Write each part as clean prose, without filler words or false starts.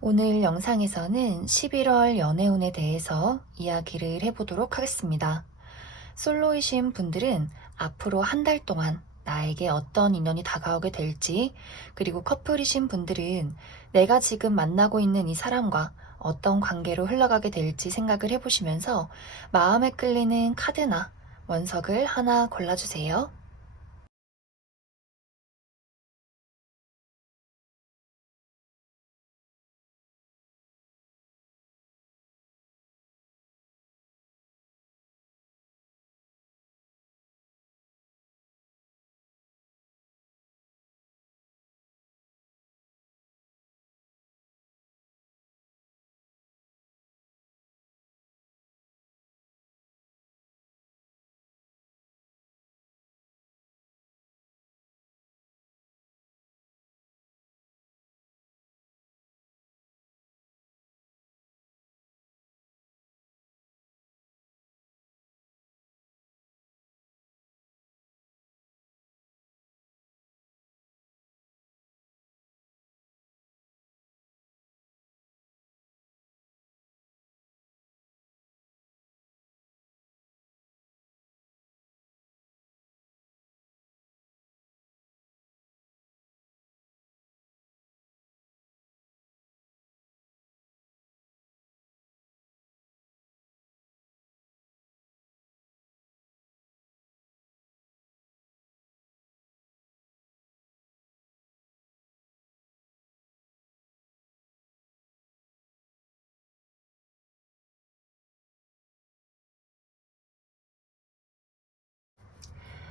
오늘 영상에서는 11월 연애운에 대해서 이야기를 해보도록 하겠습니다. 솔로이신 분들은 앞으로 한 달 동안 나에게 어떤 인연이 다가오게 될지, 그리고 커플이신 분들은 내가 지금 만나고 있는 이 사람과 어떤 관계로 흘러가게 될지 생각을 해보시면서 마음에 끌리는 카드나 원석을 하나 골라주세요.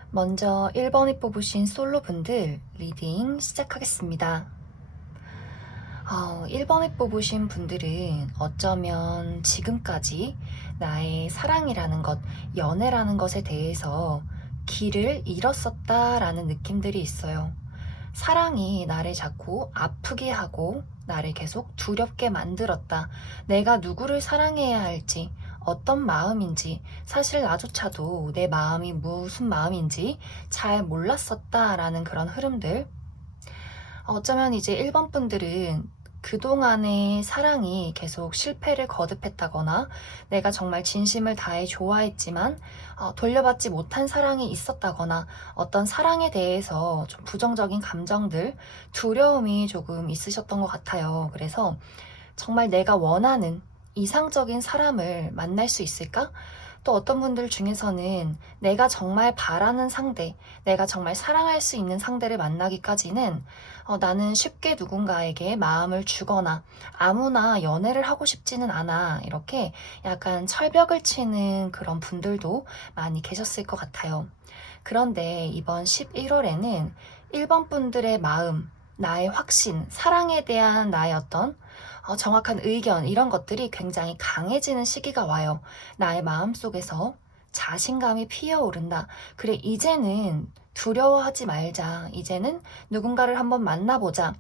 먼저 1번을 뽑으신 솔로분들 리딩 시작하겠습니다. 1번을 뽑으신 분들은 어쩌면 지금까지 나의 사랑이라는 것, 연애라는 것에 대해서 길을 잃었었다라는 느낌들이 있어요. 사랑이 나를 자꾸 아프게 하고 나를 계속 두렵게 만들었다. 내가 누구를 사랑해야 할지, 어떤 마음인지, 사실 나조차도 내 마음이 무슨 마음인지 잘 몰랐었다라는 그런 흐름들. 어쩌면 이제 1번 분들은 그동안의 사랑이 계속 실패를 거듭했다거나 내가 정말 진심을 다해 좋아했지만 돌려받지 못한 사랑이 있었다거나 어떤 사랑에 대해서 좀 부정적인 감정들, 두려움이 조금 있으셨던 것 같아요. 그래서 정말 내가 원하는 이상적인 사람을 만날 수 있을까? 또 어떤 분들 중에서는 내가 정말 바라는 상대, 내가 정말 사랑할 수 있는 상대를 만나기까지는 나는 쉽게 누군가에게 마음을 주거나 아무나 연애를 하고 싶지는 않아. 이렇게 약간 철벽을 치는 그런 분들도 많이 계셨을 것 같아요. 그런데 이번 11월에는 1번 분들의 마음, 나의 확신, 사랑에 대한 나의 어떤 정확한 의견, 이런 것들이 굉장히 강해지는 시기가 와요. 나의 마음속에서 자신감이 피어오른다. 그래, 이제는 두려워하지 말자. 이제는 누군가를 한번 만나보자.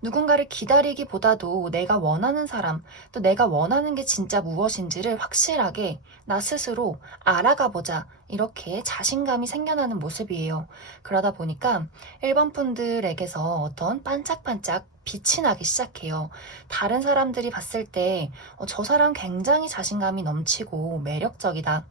누군가를 기다리기보다도 내가 원하는 사람, 또 내가 원하는 게 진짜 무엇인지를 확실하게 나 스스로 알아가 보자. 이렇게 자신감이 생겨나는 모습이에요. 그러다 보니까 1번 분들에게서 어떤 반짝반짝 빛이 나기 시작해요. 다른 사람들이 봤을 때, 저 사람 굉장히 자신감이 넘치고 매력적이다.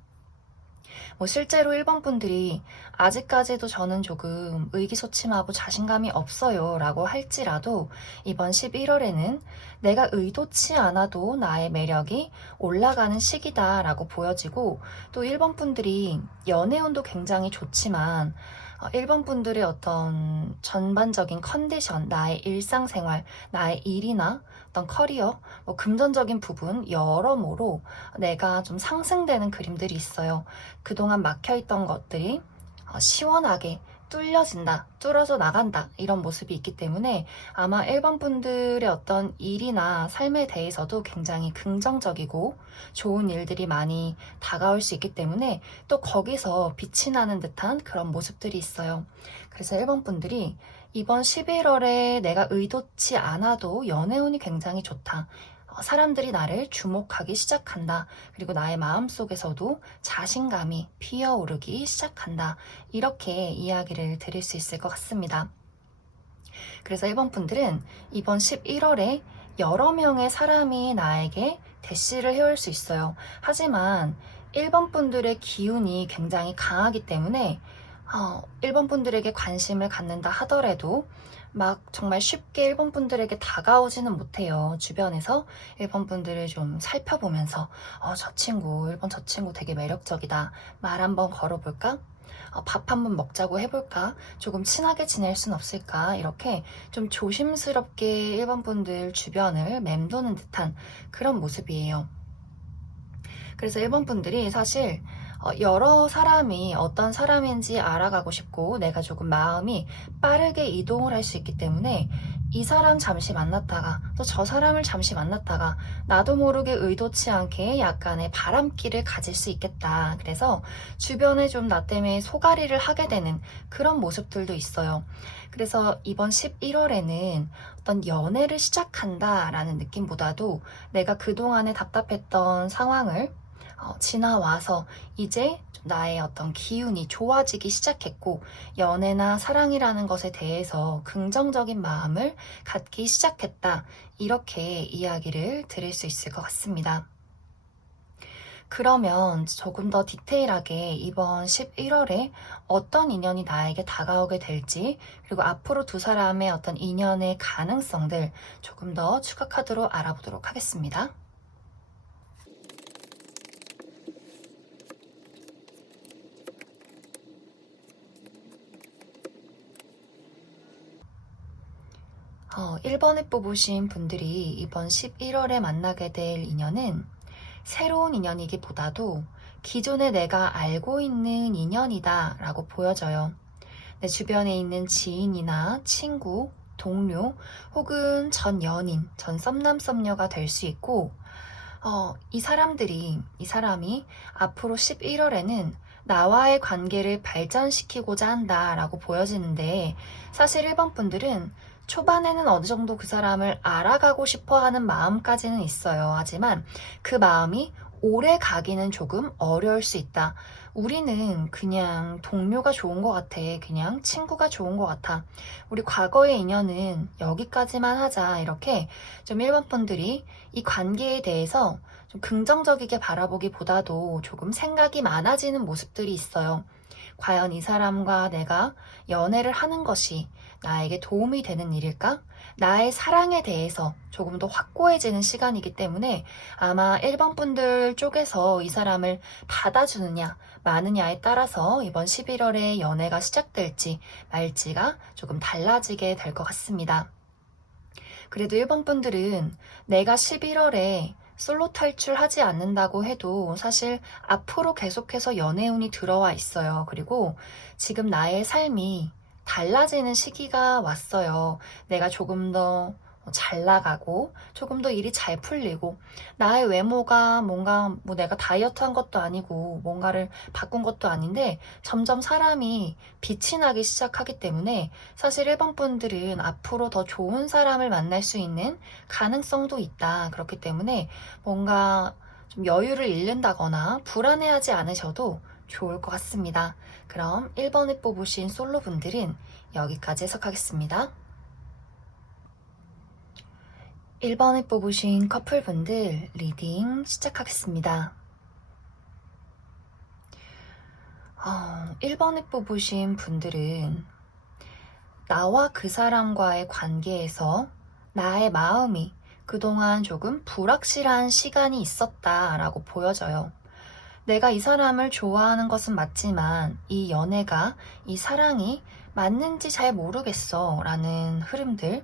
실제로 1번 분들이 아직까지도 저는 조금 의기소침하고 자신감이 없어요 라고 할지라도 이번 11월에는 내가 의도치 않아도 나의 매력이 올라가는 시기다 라고 보여지고, 또 1번 분들이 연애운도 굉장히 좋지만 1번 분들의 어떤 전반적인 컨디션, 나의 일상생활, 나의 일이나 어떤 커리어, 금전적인 부분 여러모로 내가 좀 상승되는 그림들이 있어요. 그동안 막혀있던 것들이 시원하게 뚫려진다, 뚫어져 나간다, 이런 모습이 있기 때문에 아마 1번 분들의 어떤 일이나 삶에 대해서도 굉장히 긍정적이고 좋은 일들이 많이 다가올 수 있기 때문에 또 거기서 빛이 나는 듯한 그런 모습들이 있어요. 그래서 1번 분들이 이번 11월에 내가 의도치 않아도 연애운이 굉장히 좋다. 사람들이 나를 주목하기 시작한다. 그리고 나의 마음속에서도 자신감이 피어오르기 시작한다. 이렇게 이야기를 드릴 수 있을 것 같습니다. 그래서 1번 분들은 이번 11월에 여러 명의 사람이 나에게 대시를 해올 수 있어요. 하지만 1번 분들의 기운이 굉장히 강하기 때문에 1번 분들에게 관심을 갖는다 하더라도 막 정말 쉽게 1번 분들에게 다가오지는 못해요. 주변에서 1번 분들을 좀 살펴보면서 저 친구, 1번 저 친구 되게 매력적이다. 말 한번 걸어볼까? 밥 한번 먹자고 해볼까? 조금 친하게 지낼 순 없을까? 이렇게 좀 조심스럽게 1번 분들 주변을 맴도는 듯한 그런 모습이에요. 그래서 1번 분들이 사실 여러 사람이 어떤 사람인지 알아가고 싶고 내가 조금 마음이 빠르게 이동을 할 수 있기 때문에 이 사람 잠시 만났다가 또 저 사람을 잠시 만났다가 나도 모르게 의도치 않게 약간의 바람기를 가질 수 있겠다. 그래서 주변에 좀 나 때문에 소가리를 하게 되는 그런 모습들도 있어요. 그래서 이번 11월에는 어떤 연애를 시작한다라는 느낌보다도 내가 그동안에 답답했던 상황을 지나와서 이제 나의 어떤 기운이 좋아지기 시작했고 연애나 사랑이라는 것에 대해서 긍정적인 마음을 갖기 시작했다. 이렇게 이야기를 드릴 수 있을 것 같습니다. 그러면 조금 더 디테일하게 이번 11월에 어떤 인연이 나에게 다가오게 될지, 그리고 앞으로 두 사람의 어떤 인연의 가능성들 조금 더 추가 카드로 알아보도록 하겠습니다. 1번에 뽑으신 분들이 이번 11월에 만나게 될 인연은 새로운 인연이기보다도 기존에 내가 알고 있는 인연이다 라고 보여져요. 내 주변에 있는 지인이나 친구, 동료, 혹은 전 연인, 전 썸남 썸녀가 될 수 있고, 이 사람이 앞으로 11월에는 나와의 관계를 발전시키고자 한다라고 보여지는데, 사실 1번 분들은 초반에는 어느 정도 그 사람을 알아가고 싶어 하는 마음까지는 있어요. 하지만 그 마음이 오래 가기는 조금 어려울 수 있다. 우리는 그냥 동료가 좋은 것 같아. 그냥 친구가 좋은 것 같아. 우리 과거의 인연은 여기까지만 하자. 이렇게 좀 1번 분들이 이 관계에 대해서 좀 긍정적이게 바라보기보다도 조금 생각이 많아지는 모습들이 있어요. 과연 이 사람과 내가 연애를 하는 것이 나에게 도움이 되는 일일까? 나의 사랑에 대해서 조금 더 확고해지는 시간이기 때문에 아마 1번 분들 쪽에서 이 사람을 받아주느냐, 마느냐에 따라서 이번 11월에 연애가 시작될지 말지가 조금 달라지게 될 것 같습니다. 그래도 1번 분들은 내가 11월에 솔로 탈출하지 않는다고 해도 사실 앞으로 계속해서 연애운이 들어와 있어요. 그리고 지금 나의 삶이 달라지는 시기가 왔어요. 내가 조금 더 잘 나가고 조금 더 일이 잘 풀리고 나의 외모가 뭔가 뭐 내가 다이어트 한 것도 아니고 뭔가를 바꾼 것도 아닌데 점점 사람이 빛이 나기 시작하기 때문에 사실 1번 분들은 앞으로 더 좋은 사람을 만날 수 있는 가능성도 있다. 그렇기 때문에 뭔가 좀 여유를 잃는다거나 불안해하지 않으셔도 좋을 것 같습니다. 그럼 1번을 뽑으신 솔로 분들은 여기까지 해석하겠습니다. 1번을 뽑으신 커플분들 리딩 시작하겠습니다. 1번을 뽑으신 분들은 나와 그 사람과의 관계에서 나의 마음이 그동안 조금 불확실한 시간이 있었다라고 보여져요. 내가 이 사람을 좋아하는 것은 맞지만 이 연애가, 이 사랑이 맞는지 잘 모르겠어 라는 흐름들,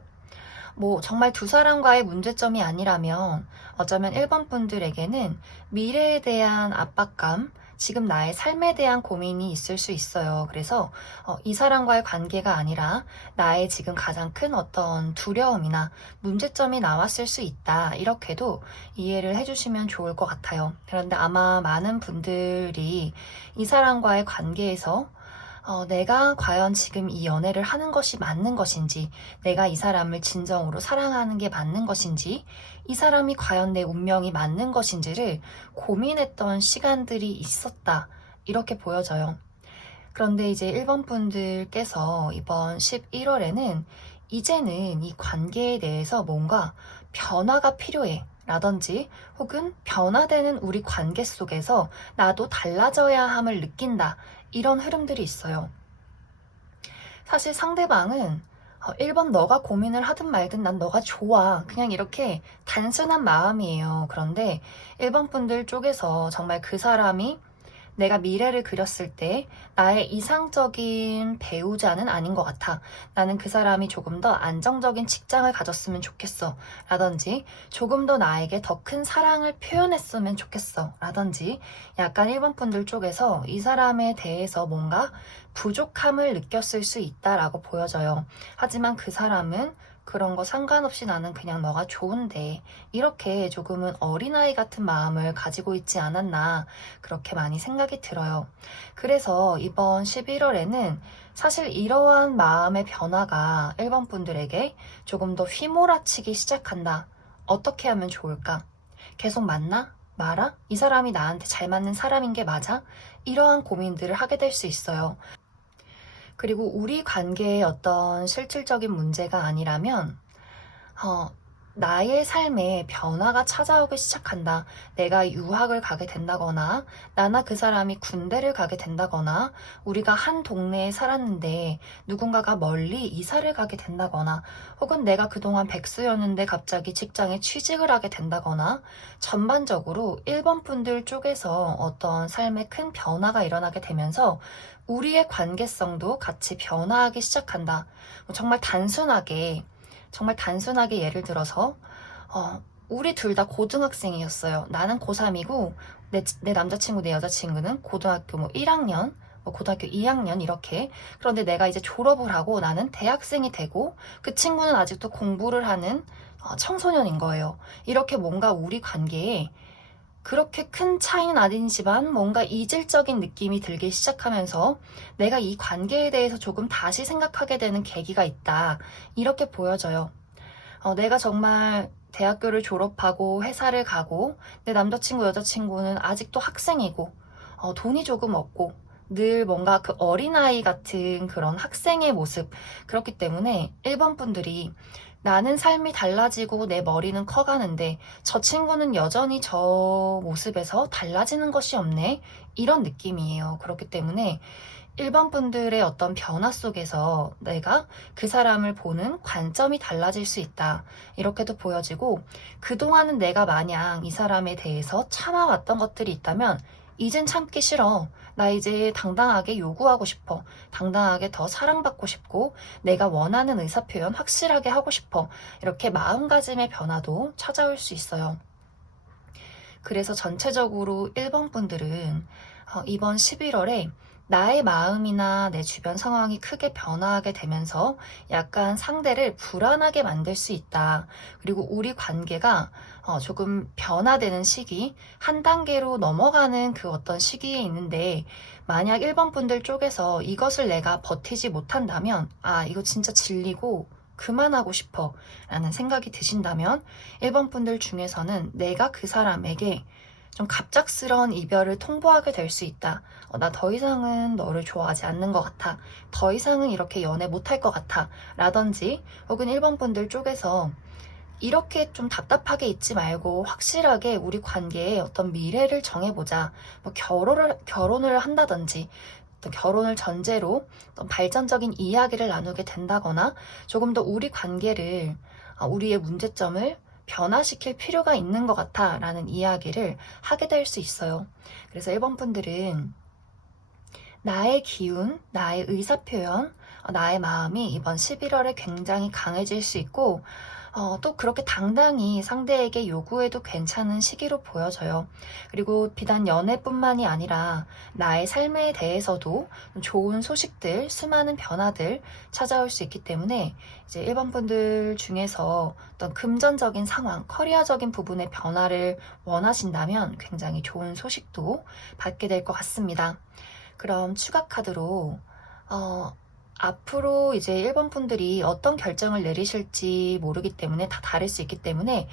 뭐 정말 두 사람과의 문제점이 아니라면 어쩌면 1번 분들에게는 미래에 대한 압박감, 지금 나의 삶에 대한 고민이 있을 수 있어요. 그래서 이 사람과의 관계가 아니라 나의 지금 가장 큰 어떤 두려움이나 문제점이 나왔을 수 있다. 이렇게도 이해를 해주시면 좋을 것 같아요. 그런데 아마 많은 분들이 이 사람과의 관계에서 내가 과연 지금 이 연애를 하는 것이 맞는 것인지, 내가 이 사람을 진정으로 사랑하는 게 맞는 것인지, 이 사람이 과연 내 운명이 맞는 것인지를 고민했던 시간들이 있었다. 이렇게 보여져요. 그런데 이제 1번 분들께서 이번 11월에는 이제는 이 관계에 대해서 뭔가 변화가 필요해 라든지 혹은 변화되는 우리 관계 속에서 나도 달라져야 함을 느낀다. 이런 흐름들이 있어요. 사실 상대방은 1번 너가 고민을 하든 말든 난 너가 좋아. 그냥 이렇게 단순한 마음이에요. 그런데 1번 분들 쪽에서 정말 그 사람이 내가 미래를 그렸을 때 나의 이상적인 배우자는 아닌 것 같아. 나는 그 사람이 조금 더 안정적인 직장을 가졌으면 좋겠어. 라든지 조금 더 나에게 더 큰 사랑을 표현했으면 좋겠어. 라든지 약간 1번 분들 쪽에서 이 사람에 대해서 뭔가 부족함을 느꼈을 수 있다라고 보여져요. 하지만 그 사람은 그런 거 상관없이 나는 그냥 너가 좋은데 이렇게 조금은 어린아이 같은 마음을 가지고 있지 않았나 그렇게 많이 생각이 들어요. 그래서 이번 11월에는 사실 이러한 마음의 변화가 1번 분들에게 조금 더 휘몰아치기 시작한다. 어떻게 하면 좋을까? 계속 만나? 말아? 이 사람이 나한테 잘 맞는 사람인 게 맞아? 이러한 고민들을 하게 될 수 있어요. 그리고 우리 관계에 어떤 실질적인 문제가 아니라면 어, 나의 삶에 변화가 찾아오기 시작한다. 내가 유학을 가게 된다거나, 나나 그 사람이 군대를 가게 된다거나, 우리가 한 동네에 살았는데 누군가가 멀리 이사를 가게 된다거나, 혹은 내가 그동안 백수였는데 갑자기 직장에 취직을 하게 된다거나, 전반적으로 1번 분들 쪽에서 어떤 삶에 큰 변화가 일어나게 되면서 우리의 관계성도 같이 변화하기 시작한다. 정말 단순하게 예를 들어서 우리 둘 다 고등학생이었어요. 나는 고3이고 내 남자친구, 내 여자친구는 고등학교 뭐 1학년, 뭐 고등학교 2학년 이렇게. 그런데 내가 이제 졸업을 하고 나는 대학생이 되고 그 친구는 아직도 공부를 하는 청소년인 거예요. 이렇게 뭔가 우리 관계에 그렇게 큰 차이는 아니지만 뭔가 이질적인 느낌이 들기 시작하면서 내가 이 관계에 대해서 조금 다시 생각하게 되는 계기가 있다. 이렇게 보여져요. 내가 정말 대학교를 졸업하고 회사를 가고 내 남자친구, 여자친구는 아직도 학생이고 돈이 조금 없고 늘 뭔가 그 어린아이 같은 그런 학생의 모습. 그렇기 때문에 1번 분들이 나는 삶이 달라지고 내 머리는 커가는데 저 친구는 여전히 저 모습에서 달라지는 것이 없네. 이런 느낌이에요. 그렇기 때문에 1번 분들의 어떤 변화 속에서 내가 그 사람을 보는 관점이 달라질 수 있다. 이렇게도 보여지고, 그동안은 내가 마냥 이 사람에 대해서 참아왔던 것들이 있다면, 이젠 참기 싫어. 나 이제 당당하게 요구하고 싶어. 당당하게 더 사랑받고 싶고, 내가 원하는 의사표현 확실하게 하고 싶어. 이렇게 마음가짐의 변화도 찾아올 수 있어요. 그래서 전체적으로 1번 분들은 이번 11월에 나의 마음이나 내 주변 상황이 크게 변화하게 되면서 약간 상대를 불안하게 만들 수 있다. 그리고 우리 관계가 조금 변화되는 시기, 한 단계로 넘어가는 그 어떤 시기에 있는데, 만약 1번 분들 쪽에서 이것을 내가 버티지 못한다면, 이거 진짜 질리고 그만하고 싶어 라는 생각이 드신다면 1번 분들 중에서는 내가 그 사람에게 좀 갑작스러운 이별을 통보하게 될 수 있다. 나 더 이상은 너를 좋아하지 않는 것 같아. 더 이상은 이렇게 연애 못할 것 같아. 라든지 혹은 1번 분들 쪽에서 이렇게 좀 답답하게 있지 말고 확실하게 우리 관계에 어떤 미래를 정해보자. 뭐 결혼을 한다든지 또 결혼을 전제로 또 발전적인 이야기를 나누게 된다거나 조금 더 우리 관계를 우리의 문제점을 변화시킬 필요가 있는 것 같아 라는 이야기를 하게 될 수 있어요. 그래서 1번 분들은 나의 기운, 나의 의사표현, 나의 마음이 이번 11월에 굉장히 강해질 수 있고 또 그렇게 당당히 상대에게 요구해도 괜찮은 시기로 보여져요. 그리고 비단 연애뿐만이 아니라 나의 삶에 대해서도 좋은 소식들, 수많은 변화들 찾아올 수 있기 때문에 이제 1번 분들 중에서 어떤 금전적인 상황, 커리어적인 부분의 변화를 원하신다면 굉장히 좋은 소식도 받게 될 것 같습니다. 그럼 추가 카드로 앞으로 이제 1번 분들이 어떤 결정을 내리실지 모르기 때문에 다 다를 수 있기 때문에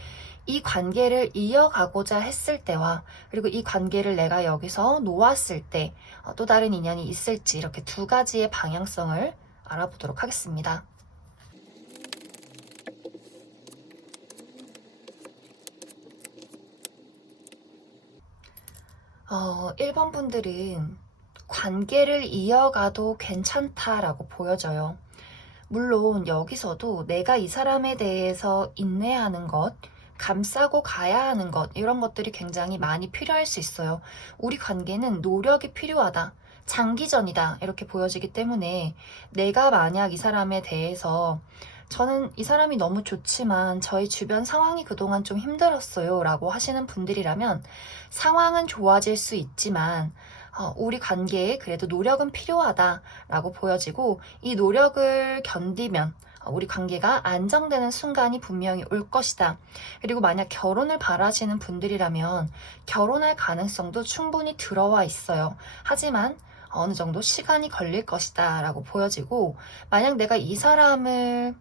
이 관계를 이어가고자 했을 때와 그리고 이 관계를 내가 여기서 놓았을 때 또 다른 인연이 있을지 이렇게 두 가지의 방향성을 알아보도록 하겠습니다. 1번 분들은 관계를 이어가도 괜찮다라고 보여져요. 물론 여기서도 내가 이 사람에 대해서 인내하는 것, 감싸고 가야 하는 것, 이런 것들이 굉장히 많이 필요할 수 있어요. 우리 관계는 노력이 필요하다, 장기전이다, 이렇게 보여지기 때문에 내가 만약 이 사람에 대해서 저는 이 사람이 너무 좋지만 저희 주변 상황이 그동안 좀 힘들었어요 라고 하시는 분들이라면 상황은 좋아질 수 있지만 우리 관계에 그래도 노력은 필요하다 라고 보여지고 이 노력을 견디면 우리 관계가 안정되는 순간이 분명히 올 것이다. 그리고 만약 결혼을 바라시는 분들이라면 결혼할 가능성도 충분히 들어와 있어요. 하지만 어느 정도 시간이 걸릴 것이다 라고 보여지고 만약 내가 이 사람을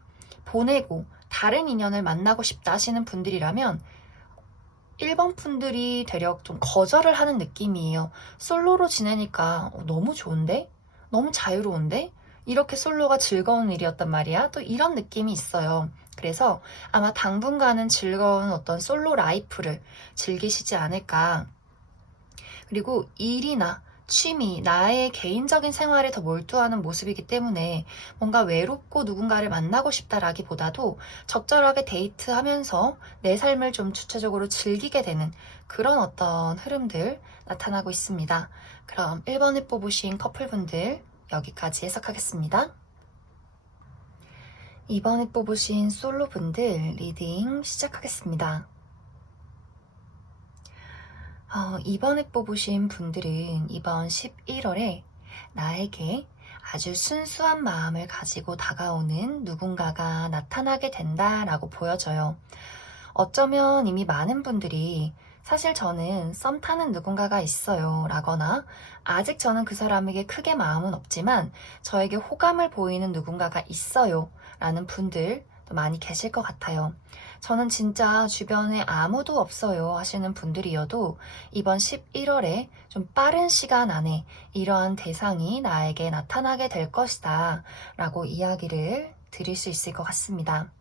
보내고 다른 인연을 만나고 싶다 하시는 분들이라면 1번 분들이 대략 좀 거절을 하는 느낌이에요. 솔로로 지내니까 너무 좋은데? 너무 자유로운데? 이렇게 솔로가 즐거운 일이었단 말이야? 또 이런 느낌이 있어요. 그래서 아마 당분간은 즐거운 어떤 솔로 라이프를 즐기시지 않을까. 그리고 일이나 취미, 나의 개인적인 생활에 더 몰두하는 모습이기 때문에 뭔가 외롭고 누군가를 만나고 싶다라기보다도 적절하게 데이트하면서 내 삶을 좀 주체적으로 즐기게 되는 그런 어떤 흐름들 나타나고 있습니다. 그럼 1번을 뽑으신 커플분들 여기까지 해석하겠습니다. 2번을 뽑으신 솔로분들 리딩 시작하겠습니다. 이번에 뽑으신 분들은 이번 11월에 나에게 아주 순수한 마음을 가지고 다가오는 누군가가 나타나게 된다라고 보여져요. 어쩌면 이미 많은 분들이 사실 저는 썸 타는 누군가가 있어요 라거나 아직 저는 그 사람에게 크게 마음은 없지만 저에게 호감을 보이는 누군가가 있어요 라는 분들 많이 계실 것 같아요. 저는 진짜 주변에 아무도 없어요 하시는 분들이어도 이번 11월에 좀 빠른 시간 안에 이러한 대상이 나에게 나타나게 될 것이다 라고 이야기를 드릴 수 있을 것 같습니다.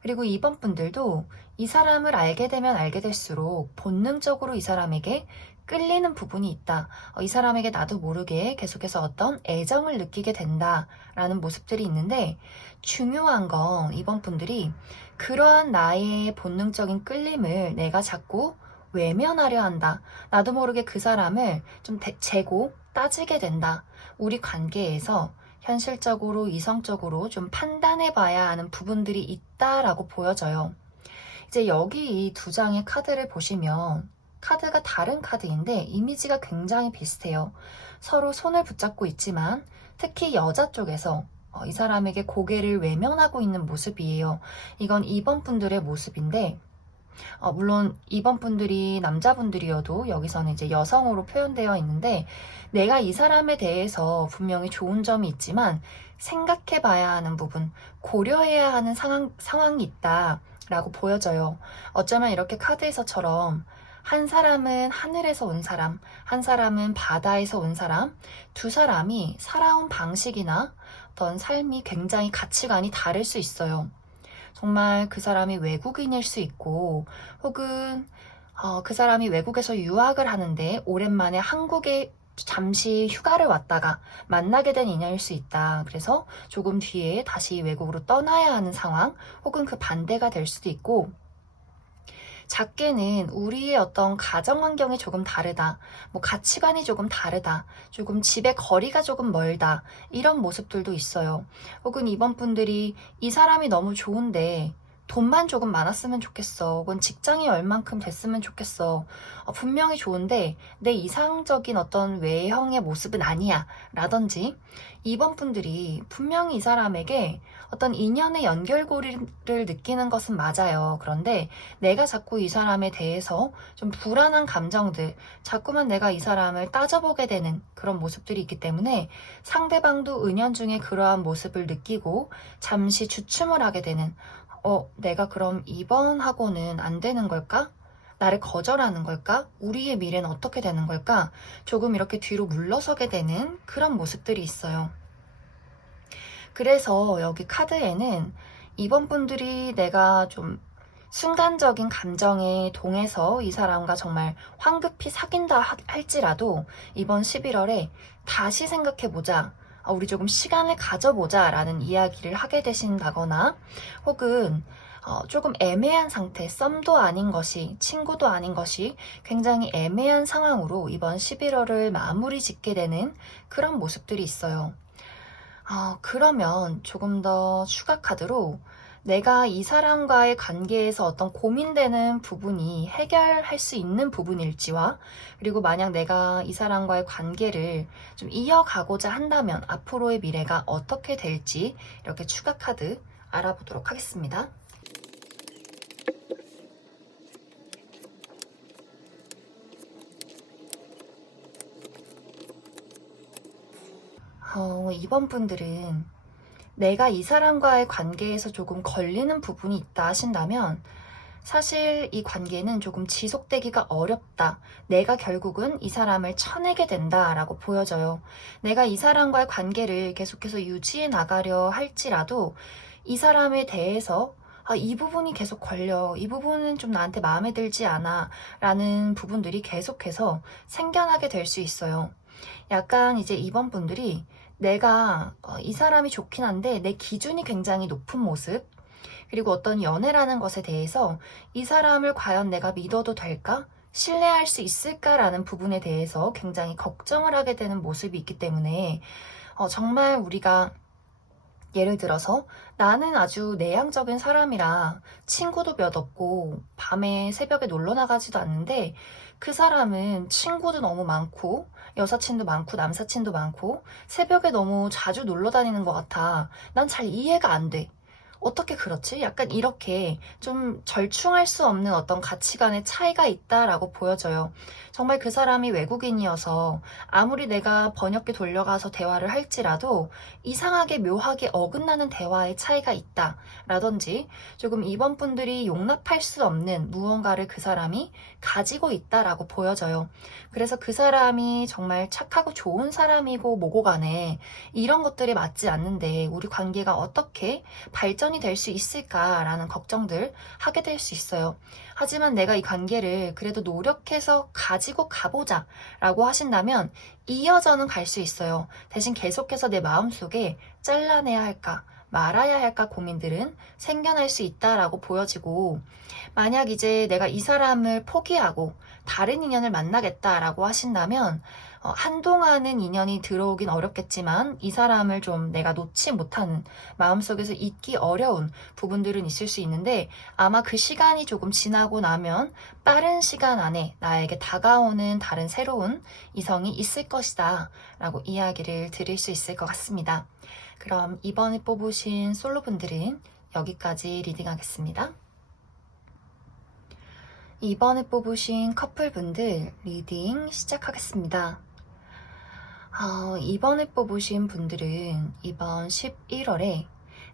그리고 이번 분들도 이 사람을 알게 되면 알게 될수록 본능적으로 이 사람에게 끌리는 부분이 있다. 이 사람에게 나도 모르게 계속해서 어떤 애정을 느끼게 된다라는 모습들이 있는데 중요한 건 이번 분들이 그러한 나의 본능적인 끌림을 내가 자꾸 외면하려 한다. 나도 모르게 그 사람을 좀 재고 따지게 된다. 우리 관계에서 현실적으로, 이성적으로 좀 판단해 봐야 하는 부분들이 있다라고 보여져요. 이제 여기 이 두 장의 카드를 보시면 카드가 다른 카드인데 이미지가 굉장히 비슷해요. 서로 손을 붙잡고 있지만 특히 여자 쪽에서 이 사람에게 고개를 외면하고 있는 모습이에요. 이건 2번 분들의 모습인데 물론 2번 분들이 남자분들이어도 여기서는 이제 여성으로 표현되어 있는데 내가 이 사람에 대해서 분명히 좋은 점이 있지만 생각해 봐야 하는 부분, 고려해야 하는 상황이 있다라고 보여져요. 어쩌면 이렇게 카드에서처럼 한 사람은 하늘에서 온 사람, 한 사람은 바다에서 온 사람, 두 사람이 살아온 방식이나 어떤 삶이 굉장히 가치관이 다를 수 있어요. 정말 그 사람이 외국인일 수 있고 혹은 그 사람이 외국에서 유학을 하는데 오랜만에 한국에 잠시 휴가를 왔다가 만나게 된 인연일 수 있다. 그래서 조금 뒤에 다시 외국으로 떠나야 하는 상황 혹은 그 반대가 될 수도 있고 작게는 우리의 어떤 가정 환경이 조금 다르다, 뭐 가치관이 조금 다르다, 조금 집에 거리가 조금 멀다, 이런 모습들도 있어요. 혹은 이번 분들이 이 사람이 너무 좋은데 돈만 조금 많았으면 좋겠어. 혹은 직장이 얼만큼 됐으면 좋겠어. 분명히 좋은데 내 이상적인 어떤 외형의 모습은 아니야. 라든지 이번 분들이 분명히 이 사람에게 어떤 인연의 연결고리를 느끼는 것은 맞아요. 그런데 내가 자꾸 이 사람에 대해서 좀 불안한 감정들, 자꾸만 내가 이 사람을 따져보게 되는 그런 모습들이 있기 때문에 상대방도 은연중에 그러한 모습을 느끼고 잠시 주춤을 하게 되는 내가 그럼 이번하고는 안 되는 걸까? 나를 거절하는 걸까? 우리의 미래는 어떻게 되는 걸까? 조금 이렇게 뒤로 물러서게 되는 그런 모습들이 있어요. 그래서 여기 카드에는 이번 분들이 내가 좀 순간적인 감정에 동해서 이 사람과 정말 황급히 사귄다 할지라도 이번 11월에 다시 생각해보자. 우리 조금 시간을 가져보자 라는 이야기를 하게 되신다거나 혹은 조금 애매한 상태, 썸도 아닌 것이, 친구도 아닌 것이 굉장히 애매한 상황으로 이번 11월을 마무리 짓게 되는 그런 모습들이 있어요. 그러면 조금 더 추가 카드로 내가 이 사람과의 관계에서 어떤 고민되는 부분이 해결할 수 있는 부분일지와 그리고 만약 내가 이 사람과의 관계를 좀 이어가고자 한다면 앞으로의 미래가 어떻게 될지 이렇게 추가 카드 알아보도록 하겠습니다. 이번 분들은 내가 이 사람과의 관계에서 조금 걸리는 부분이 있다 하신다면 사실 이 관계는 조금 지속되기가 어렵다. 내가 결국은 이 사람을 쳐내게 된다라고 보여져요. 내가 이 사람과의 관계를 계속해서 유지해 나가려 할지라도 이 사람에 대해서 이 부분이 계속 걸려. 이 부분은 좀 나한테 마음에 들지 않아. 라는 부분들이 계속해서 생겨나게 될 수 있어요. 약간 이제 이번 분들이 내가 이 사람이 좋긴 한데 내 기준이 굉장히 높은 모습 그리고 어떤 연애라는 것에 대해서 이 사람을 과연 내가 믿어도 될까? 신뢰할 수 있을까라는 부분에 대해서 굉장히 걱정을 하게 되는 모습이 있기 때문에 정말 우리가 예를 들어서 나는 아주 내향적인 사람이라 친구도 몇 없고 밤에 새벽에 놀러 나가지도 않는데 그 사람은 친구도 너무 많고 여사친도 많고 남사친도 많고 새벽에 너무 자주 놀러 다니는 것 같아. 난 잘 이해가 안 돼. 어떻게 그렇지? 약간 이렇게 좀 절충할 수 없는 어떤 가치관의 차이가 있다라고 보여져요. 정말 그 사람이 외국인이어서 아무리 내가 번역기 돌려가서 대화를 할지라도 이상하게 묘하게 어긋나는 대화의 차이가 있다라든지 조금 이번 분들이 용납할 수 없는 무언가를 그 사람이 가지고 있다라고 보여져요. 그래서 그 사람이 정말 착하고 좋은 사람이고 뭐고 간에 이런 것들이 맞지 않는데 우리 관계가 어떻게 발전이 될 수 있을까라는 걱정들 하게 될 수 있어요. 하지만 내가 이 관계를 그래도 노력해서 가지고 가보자 라고 하신다면 이어져는 갈 수 있어요. 대신 계속해서 내 마음속에 잘라내야 할까 말아야 할까 고민들은 생겨날 수 있다라고 보여지고 만약 이제 내가 이 사람을 포기하고 다른 인연을 만나겠다라고 하신다면 한동안은 인연이 들어오긴 어렵겠지만 이 사람을 좀 내가 놓지 못하는 마음속에서 잊기 어려운 부분들은 있을 수 있는데 아마 그 시간이 조금 지나고 나면 빠른 시간 안에 나에게 다가오는 다른 새로운 이성이 있을 것이다 라고 이야기를 드릴 수 있을 것 같습니다. 그럼 이번에 뽑으신 솔로분들은 여기까지 리딩하겠습니다. 이번에 뽑으신 커플분들 리딩 시작하겠습니다. 이번에 뽑으신 분들은 이번 11월에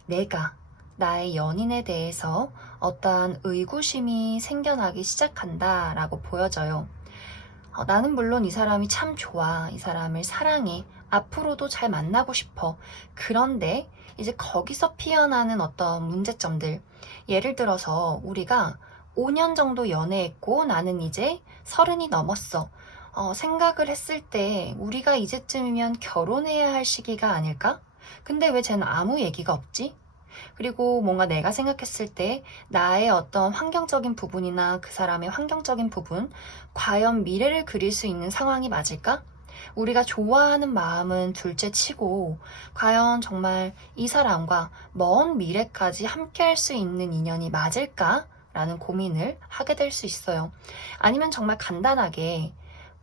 내가 나의 연인에 대해서 어떠한 의구심이 생겨나기 시작한다 라고 보여져요. 나는 물론 이 사람이 참 좋아. 이 사람을 사랑해. 앞으로도 잘 만나고 싶어. 그런데 이제 거기서 피어나는 어떤 문제점들. 예를 들어서 우리가 5년 정도 연애했고 나는 이제 30이 넘었어. 생각을 했을 때 우리가 이제쯤이면 결혼해야 할 시기가 아닐까? 근데 왜 쟤는 아무 얘기가 없지? 그리고 뭔가 내가 생각했을 때 나의 어떤 환경적인 부분이나 그 사람의 환경적인 부분, 과연 미래를 그릴 수 있는 상황이 맞을까? 우리가 좋아하는 마음은 둘째 치고 과연 정말 이 사람과 먼 미래까지 함께 할 수 있는 인연이 맞을까? 라는 고민을 하게 될 수 있어요. 아니면 정말 간단하게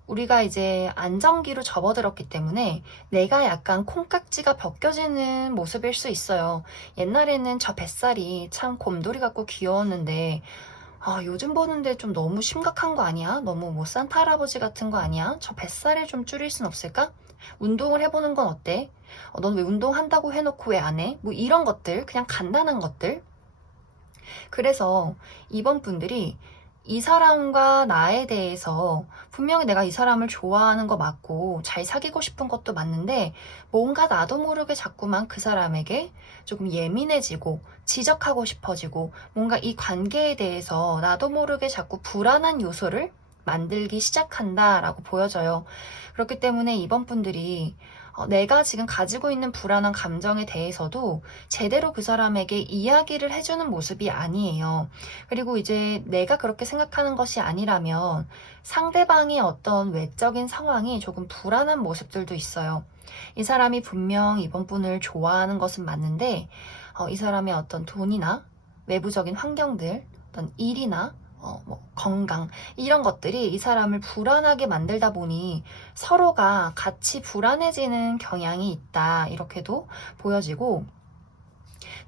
우리가 이제 안정기로 접어들었기 때문에 내가 약간 콩깍지가 벗겨지는 모습일 수 있어요. 옛날에는 저 뱃살이 참 곰돌이 같고 귀여웠는데 요즘 보는데 좀 너무 심각한 거 아니야? 너무 뭐 산타 할아버지 같은 거 아니야? 저 뱃살을 좀 줄일 순 없을까? 운동을 해보는 건 어때? 넌 왜 운동한다고 해놓고 왜 안 해? 뭐 이런 것들, 그냥 간단한 것들. 그래서 이번 분들이 이 사람과 나에 대해서 분명히 내가 이 사람을 좋아하는 거 맞고 잘 사귀고 싶은 것도 맞는데 뭔가 나도 모르게 자꾸만 그 사람에게 조금 예민해지고 지적하고 싶어지고 뭔가 이 관계에 대해서 나도 모르게 자꾸 불안한 요소를 만들기 시작한다라고 보여져요. 그렇기 때문에 이번 분들이 내가 지금 가지고 있는 불안한 감정에 대해서도 제대로 그 사람에게 이야기를 해주는 모습이 아니에요. 그리고 이제 내가 그렇게 생각하는 것이 아니라면 상대방의 어떤 외적인 상황이 조금 불안한 모습들도 있어요. 이 사람이 분명 이번 분을 좋아하는 것은 맞는데, 이 사람의 어떤 돈이나 외부적인 환경들, 어떤 일이나 뭐 건강 이런 것들이 이 사람을 불안하게 만들다 보니 서로가 같이 불안해지는 경향이 있다 이렇게도 보여지고,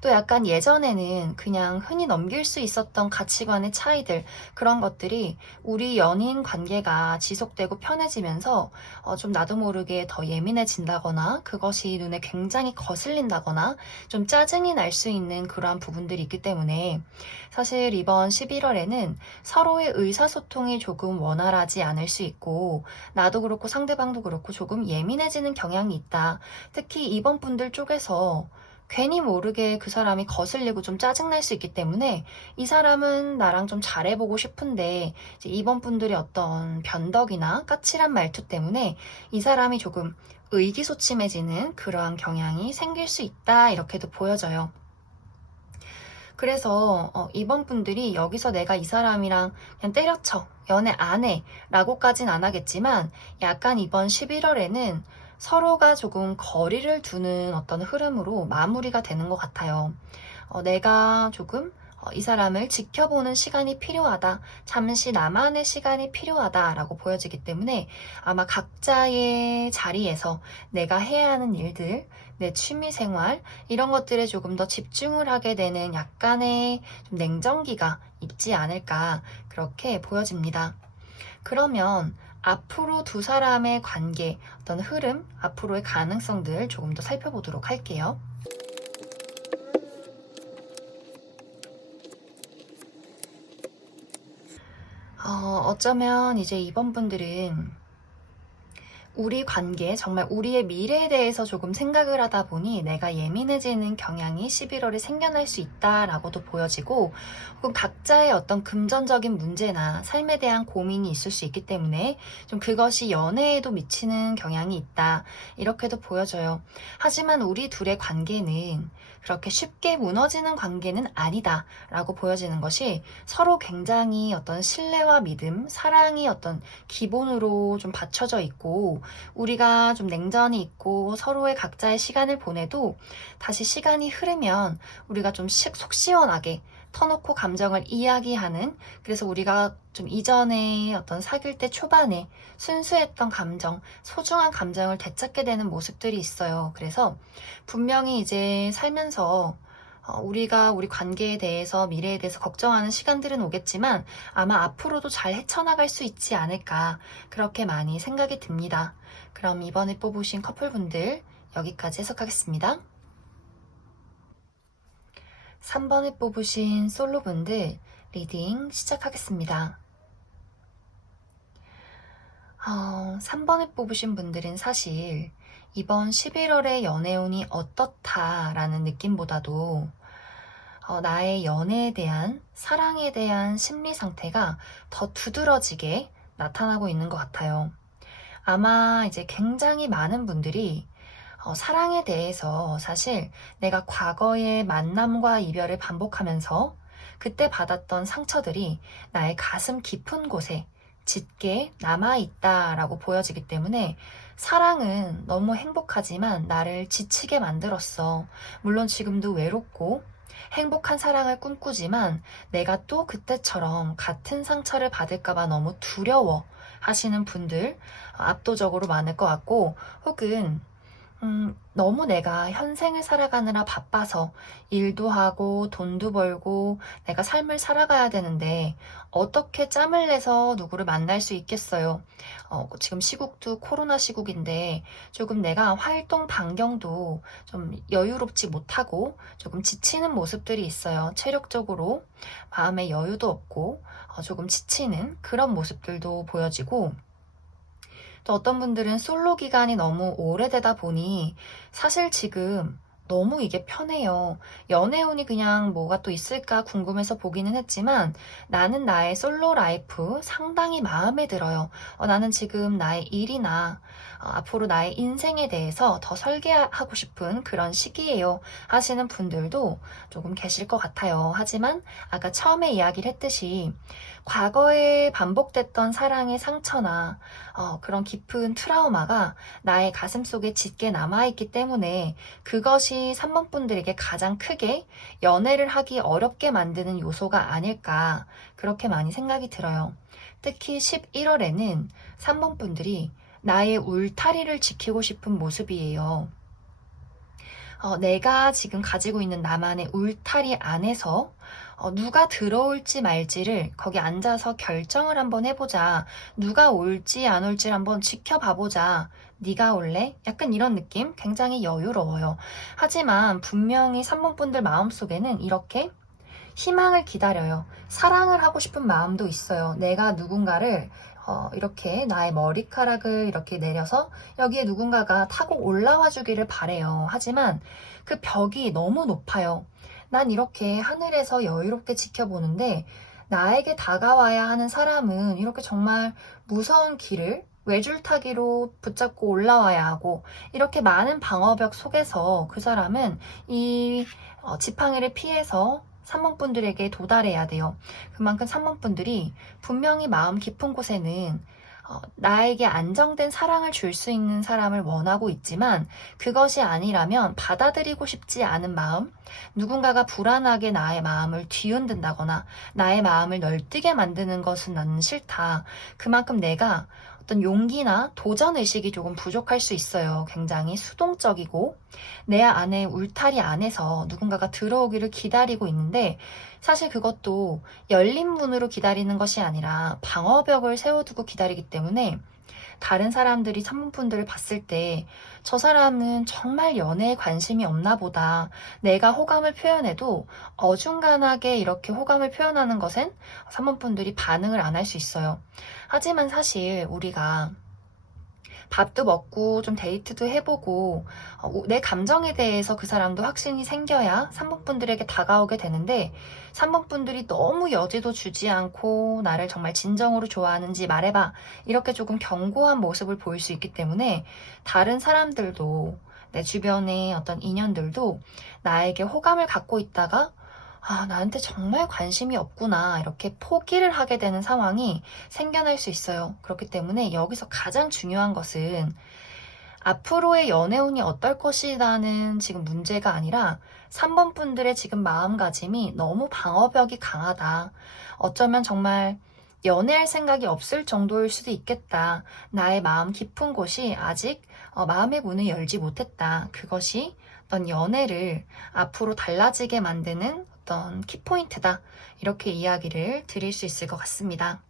또 약간 예전에는 그냥 흔히 넘길 수 있었던 가치관의 차이들, 그런 것들이 우리 연인 관계가 지속되고 편해지면서 좀 나도 모르게 더 예민해진다거나 그것이 눈에 굉장히 거슬린다거나 좀 짜증이 날 수 있는 그러한 부분들이 있기 때문에 사실 이번 11월에는 서로의 의사소통이 조금 원활하지 않을 수 있고 나도 그렇고 상대방도 그렇고 조금 예민해지는 경향이 있다. 특히 이번 분들 쪽에서 괜히 모르게 그 사람이 거슬리고 좀 짜증날 수 있기 때문에 이 사람은 나랑 좀 잘해보고 싶은데 이제 이번 분들의 어떤 변덕이나 까칠한 말투 때문에 이 사람이 조금 의기소침해지는 그러한 경향이 생길 수 있다 이렇게도 보여져요. 그래서 이번 분들이 여기서 내가 이 사람이랑 그냥 때려쳐 연애 안 해 라고까진 안 하겠지만 약간 이번 11월에는 서로가 조금 거리를 두는 어떤 흐름으로 마무리가 되는 것 같아요. 내가 조금 이 사람을 지켜보는 시간이 필요하다. 잠시 나만의 시간이 필요하다라고 보여지기 때문에 아마 각자의 자리에서 내가 해야 하는 일들, 내 취미 생활, 이런 것들에 조금 더 집중을 하게 되는 약간의 좀 냉정기가 있지 않을까, 그렇게 보여집니다. 그러면 앞으로 두 사람의 관계, 어떤 흐름, 앞으로의 가능성들 조금 더 살펴보도록 할게요. 어쩌면 이제 이번 분들은 우리 관계, 정말 우리의 미래에 대해서 조금 생각을 하다 보니 내가 예민해지는 경향이 11월에 생겨날 수 있다라고도 보여지고, 혹은 각자의 어떤 금전적인 문제나 삶에 대한 고민이 있을 수 있기 때문에 좀 그것이 연애에도 미치는 경향이 있다 이렇게도 보여져요. 하지만 우리 둘의 관계는 그렇게 쉽게 무너지는 관계는 아니다 라고 보여지는 것이, 서로 굉장히 어떤 신뢰와 믿음, 사랑이 어떤 기본으로 좀 받쳐져 있고 우리가 좀 냉전이 있고 서로의 각자의 시간을 보내도 다시 시간이 흐르면 우리가 좀 속 시원하게 터놓고 감정을 이야기하는, 그래서 우리가 좀 이전에 어떤 사귈 때 초반에 순수했던 감정, 소중한 감정을 되찾게 되는 모습들이 있어요. 그래서 분명히 이제 살면서 우리가 우리 관계에 대해서, 미래에 대해서 걱정하는 시간들은 오겠지만 아마 앞으로도 잘 헤쳐나갈 수 있지 않을까, 그렇게 많이 생각이 듭니다. 그럼 이번에 뽑으신 커플분들 여기까지 해석하겠습니다. 3번에 뽑으신 솔로분들 리딩 시작하겠습니다. 3번에 뽑으신 분들은 사실 이번 11월의 연애운이 어떻다라는 느낌보다도 나의 연애에 대한, 사랑에 대한 심리 상태가 더 두드러지게 나타나고 있는 것 같아요. 아마 이제 굉장히 많은 분들이 사랑에 대해서 사실 내가 과거의 만남과 이별을 반복하면서 그때 받았던 상처들이 나의 가슴 깊은 곳에 짙게 남아있다라고 보여지기 때문에 사랑은 너무 행복하지만 나를 지치게 만들었어. 물론 지금도 외롭고 행복한 사랑을 꿈꾸지만 내가 또 그때처럼 같은 상처를 받을까봐 너무 두려워 하시는 분들 압도적으로 많을 것 같고, 혹은 너무 내가 현생을 살아가느라 바빠서 일도 하고 돈도 벌고 내가 삶을 살아가야 되는데 어떻게 짬을 내서 누구를 만날 수 있겠어요. 지금 시국도 코로나 시국인데 조금 내가 활동 반경도 좀 여유롭지 못하고 조금 지치는 모습들이 있어요. 체력적으로 마음의 여유도 없고 조금 지치는 그런 모습들도 보여지고, 또 어떤 분들은 솔로 기간이 너무 오래되다 보니 사실 지금 너무 이게 편해요. 연애운이 그냥 뭐가 또 있을까 궁금해서 보기는 했지만 나는 나의 솔로 라이프 상당히 마음에 들어요. 나는 지금 나의 일이나 앞으로 나의 인생에 대해서 더 설계하고 싶은 그런 시기예요. 하시는 분들도 조금 계실 것 같아요. 하지만 아까 처음에 이야기를 했듯이 과거에 반복됐던 사랑의 상처나 그런 깊은 트라우마가 나의 가슴 속에 짙게 남아있기 때문에 그것이 3번 분들에게 가장 크게 연애를 하기 어렵게 만드는 요소가 아닐까, 그렇게 많이 생각이 들어요. 특히 11월에는 3번 분들이 나의 울타리를 지키고 싶은 모습이에요. 내가 지금 가지고 있는 나만의 울타리 안에서 누가 들어올지 말지를 거기 앉아서 결정을 한번 해보자. 누가 올지 안 올지 한번 지켜봐보자. 네가 올래? 약간 이런 느낌? 굉장히 여유로워요. 하지만 분명히 3번 분들 마음속에는 이렇게 희망을 기다려요. 사랑을 하고 싶은 마음도 있어요. 내가 누군가를 이렇게 나의 머리카락을 이렇게 내려서 여기에 누군가가 타고 올라와 주기를 바래요. 하지만 그 벽이 너무 높아요. 난 이렇게 하늘에서 여유롭게 지켜보는데 나에게 다가와야 하는 사람은 이렇게 정말 무서운 길을 외줄타기로 붙잡고 올라와야 하고, 이렇게 많은 방어벽 속에서 그 사람은 이 지팡이를 피해서 3번 분들에게 도달해야 돼요. 그만큼 3번 분들이 분명히 마음 깊은 곳에는 나에게 안정된 사랑을 줄 수 있는 사람을 원하고 있지만 그것이 아니라면 받아들이고 싶지 않은 마음, 누군가가 불안하게 나의 마음을 뒤흔든다거나 나의 마음을 널뛰게 만드는 것은 나는 싫다. 그만큼 내가 어떤 용기나 도전 의식이 조금 부족할 수 있어요. 굉장히 수동적이고 내 안에 울타리 안에서 누군가가 들어오기를 기다리고 있는데, 사실 그것도 열린 문으로 기다리는 것이 아니라 방어벽을 세워두고 기다리기 때문에 다른 사람들이 산문분들을 봤을 때 저 사람은 정말 연애에 관심이 없나 보다. 내가 호감을 표현해도 어중간하게 이렇게 호감을 표현하는 것엔 산문분들이 반응을 안 할 수 있어요. 하지만 사실 우리가 밥도 먹고 좀 데이트도 해보고 내 감정에 대해서 그 사람도 확신이 생겨야 3번 분들에게 다가오게 되는데, 3번 분들이 너무 여지도 주지 않고 나를 정말 진정으로 좋아하는지 말해봐, 이렇게 조금 견고한 모습을 보일 수 있기 때문에 다른 사람들도, 내 주변의 어떤 인연들도 나에게 호감을 갖고 있다가 나한테 정말 관심이 없구나, 이렇게 포기를 하게 되는 상황이 생겨날 수 있어요. 그렇기 때문에 여기서 가장 중요한 것은 앞으로의 연애운이 어떨 것이라는 지금 문제가 아니라 3번 분들의 지금 마음가짐이 너무 방어벽이 강하다. 어쩌면 정말 연애할 생각이 없을 정도일 수도 있겠다. 나의 마음 깊은 곳이 아직 마음의 문을 열지 못했다. 그것이 어떤 연애를 앞으로 달라지게 만드는 어떤 키포인트다. 이렇게 이야기를 드릴 수 있을 것 같습니다.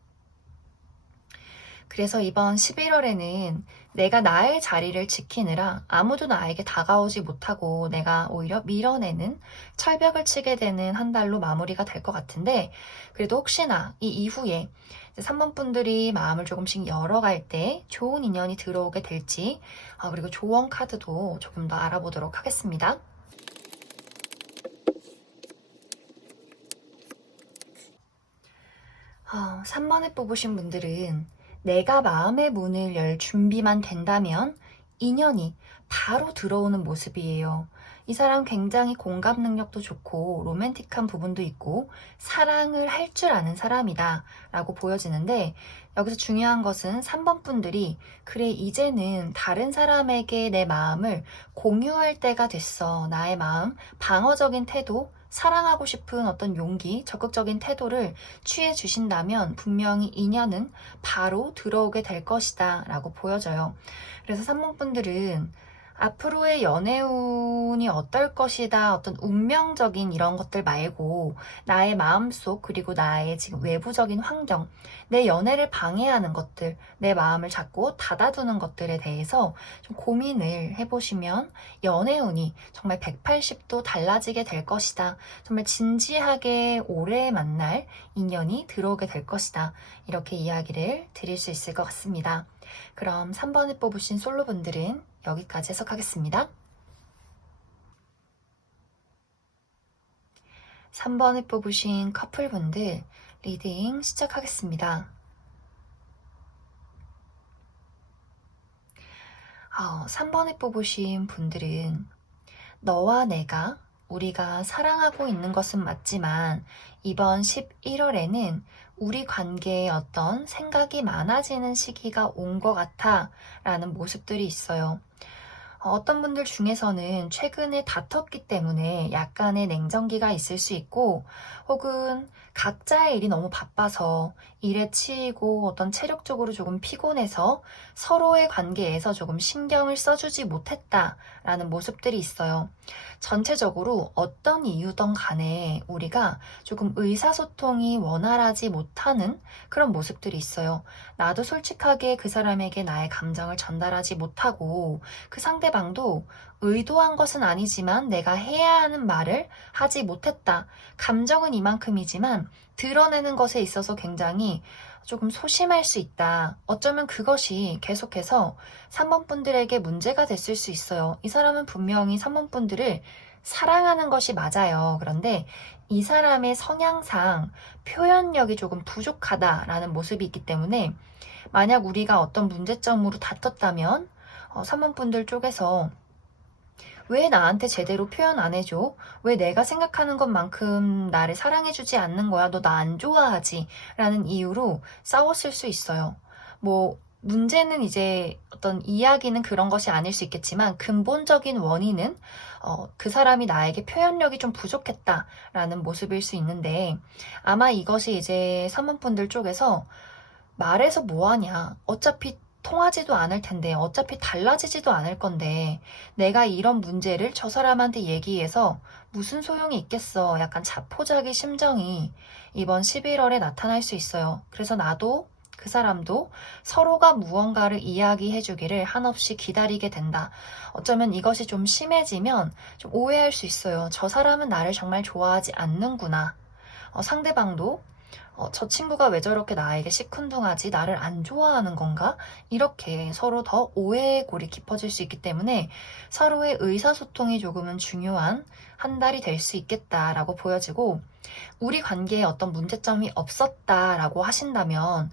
그래서 이번 11월에는 내가 나의 자리를 지키느라 아무도 나에게 다가오지 못하고 내가 오히려 밀어내는, 철벽을 치게 되는 한 달로 마무리가 될 것 같은데, 그래도 혹시나 이 이후에 3번 분들이 마음을 조금씩 열어갈 때 좋은 인연이 들어오게 될지, 그리고 조언 카드도 조금 더 알아보도록 하겠습니다. 3번을 뽑으신 분들은 내가 마음의 문을 열 준비만 된다면 인연이 바로 들어오는 모습이에요. 이 사람 굉장히 공감 능력도 좋고 로맨틱한 부분도 있고 사랑을 할 줄 아는 사람이다 라고 보여지는데, 여기서 중요한 것은 3번 분들이 그래 이제는 다른 사람에게 내 마음을 공유할 때가 됐어. 나의 마음, 방어적인 태도, 사랑하고 싶은 어떤 용기, 적극적인 태도를 취해 주신다면 분명히 인연은 바로 들어오게 될 것이다 라고 보여져요. 그래서 3번 분들은 앞으로의 연애운이 어떨 것이다, 어떤 운명적인 이런 것들 말고 나의 마음속 그리고 나의 지금 외부적인 환경, 내 연애를 방해하는 것들, 내 마음을 자꾸 닫아두는 것들에 대해서 좀 고민을 해보시면 연애운이 정말 180도 달라지게 될 것이다. 정말 진지하게 오래 만날 인연이 들어오게 될 것이다. 이렇게 이야기를 드릴 수 있을 것 같습니다. 그럼 3번을 뽑으신 솔로분들은 여기까지 해석하겠습니다. 3번을 뽑으신 커플분들 리딩 시작하겠습니다. 3번을 뽑으신 분들은 너와 내가 우리가 사랑하고 있는 것은 맞지만 이번 11월에는 우리 관계에 어떤 생각이 많아지는 시기가 온 것 같아 라는 모습들이 있어요. 어떤 분들 중에서는 최근에 다퉜기 때문에 약간의 냉정기가 있을 수 있고, 혹은 각자의 일이 너무 바빠서 일에 치이고 어떤 체력적으로 조금 피곤해서 서로의 관계에서 조금 신경을 써주지 못했다라는 모습들이 있어요. 전체적으로 어떤 이유든 간에 우리가 조금 의사소통이 원활하지 못하는 그런 모습들이 있어요. 나도 솔직하게 그 사람에게 나의 감정을 전달하지 못하고 그 상대방도 의도한 것은 아니지만 내가 해야 하는 말을 하지 못했다. 감정은 이만큼이지만 드러내는 것에 있어서 굉장히 조금 소심할 수 있다. 어쩌면 그것이 계속해서 3번 분들에게 문제가 됐을 수 있어요. 이 사람은 분명히 3번 분들을 사랑하는 것이 맞아요. 그런데 이 사람의 성향상 표현력이 조금 부족하다라는 모습이 있기 때문에 만약 우리가 어떤 문제점으로 다퉜다면 3번 분들 쪽에서 왜 나한테 제대로 표현 안 해줘? 왜 내가 생각하는 것만큼 나를 사랑해주지 않는 거야? 너 나 안 좋아하지? 라는 이유로 싸웠을 수 있어요. 뭐 문제는 이제 어떤 이야기는 그런 것이 아닐 수 있겠지만 근본적인 원인은 그 사람이 나에게 표현력이 좀 부족했다라는 모습일 수 있는데, 아마 이것이 이제 사모분들 쪽에서 말해서 뭐하냐, 어차피 통하지도 않을 텐데, 어차피 달라지지도 않을 건데 내가 이런 문제를 저 사람한테 얘기해서 무슨 소용이 있겠어, 약간 자포자기 심정이 이번 11월에 나타날 수 있어요. 그래서 나도 그 사람도 서로가 무언가를 이야기해 주기를 한없이 기다리게 된다. 어쩌면 이것이 좀 심해지면 좀 오해할 수 있어요. 저 사람은 나를 정말 좋아하지 않는구나. 상대방도 저 친구가 왜 저렇게 나에게 시큰둥하지? 나를 안 좋아하는 건가? 이렇게 서로 더 오해의 골이 깊어질 수 있기 때문에 서로의 의사소통이 조금은 중요한 한 달이 될 수 있겠다라고 보여지고, 우리 관계에 어떤 문제점이 없었다라고 하신다면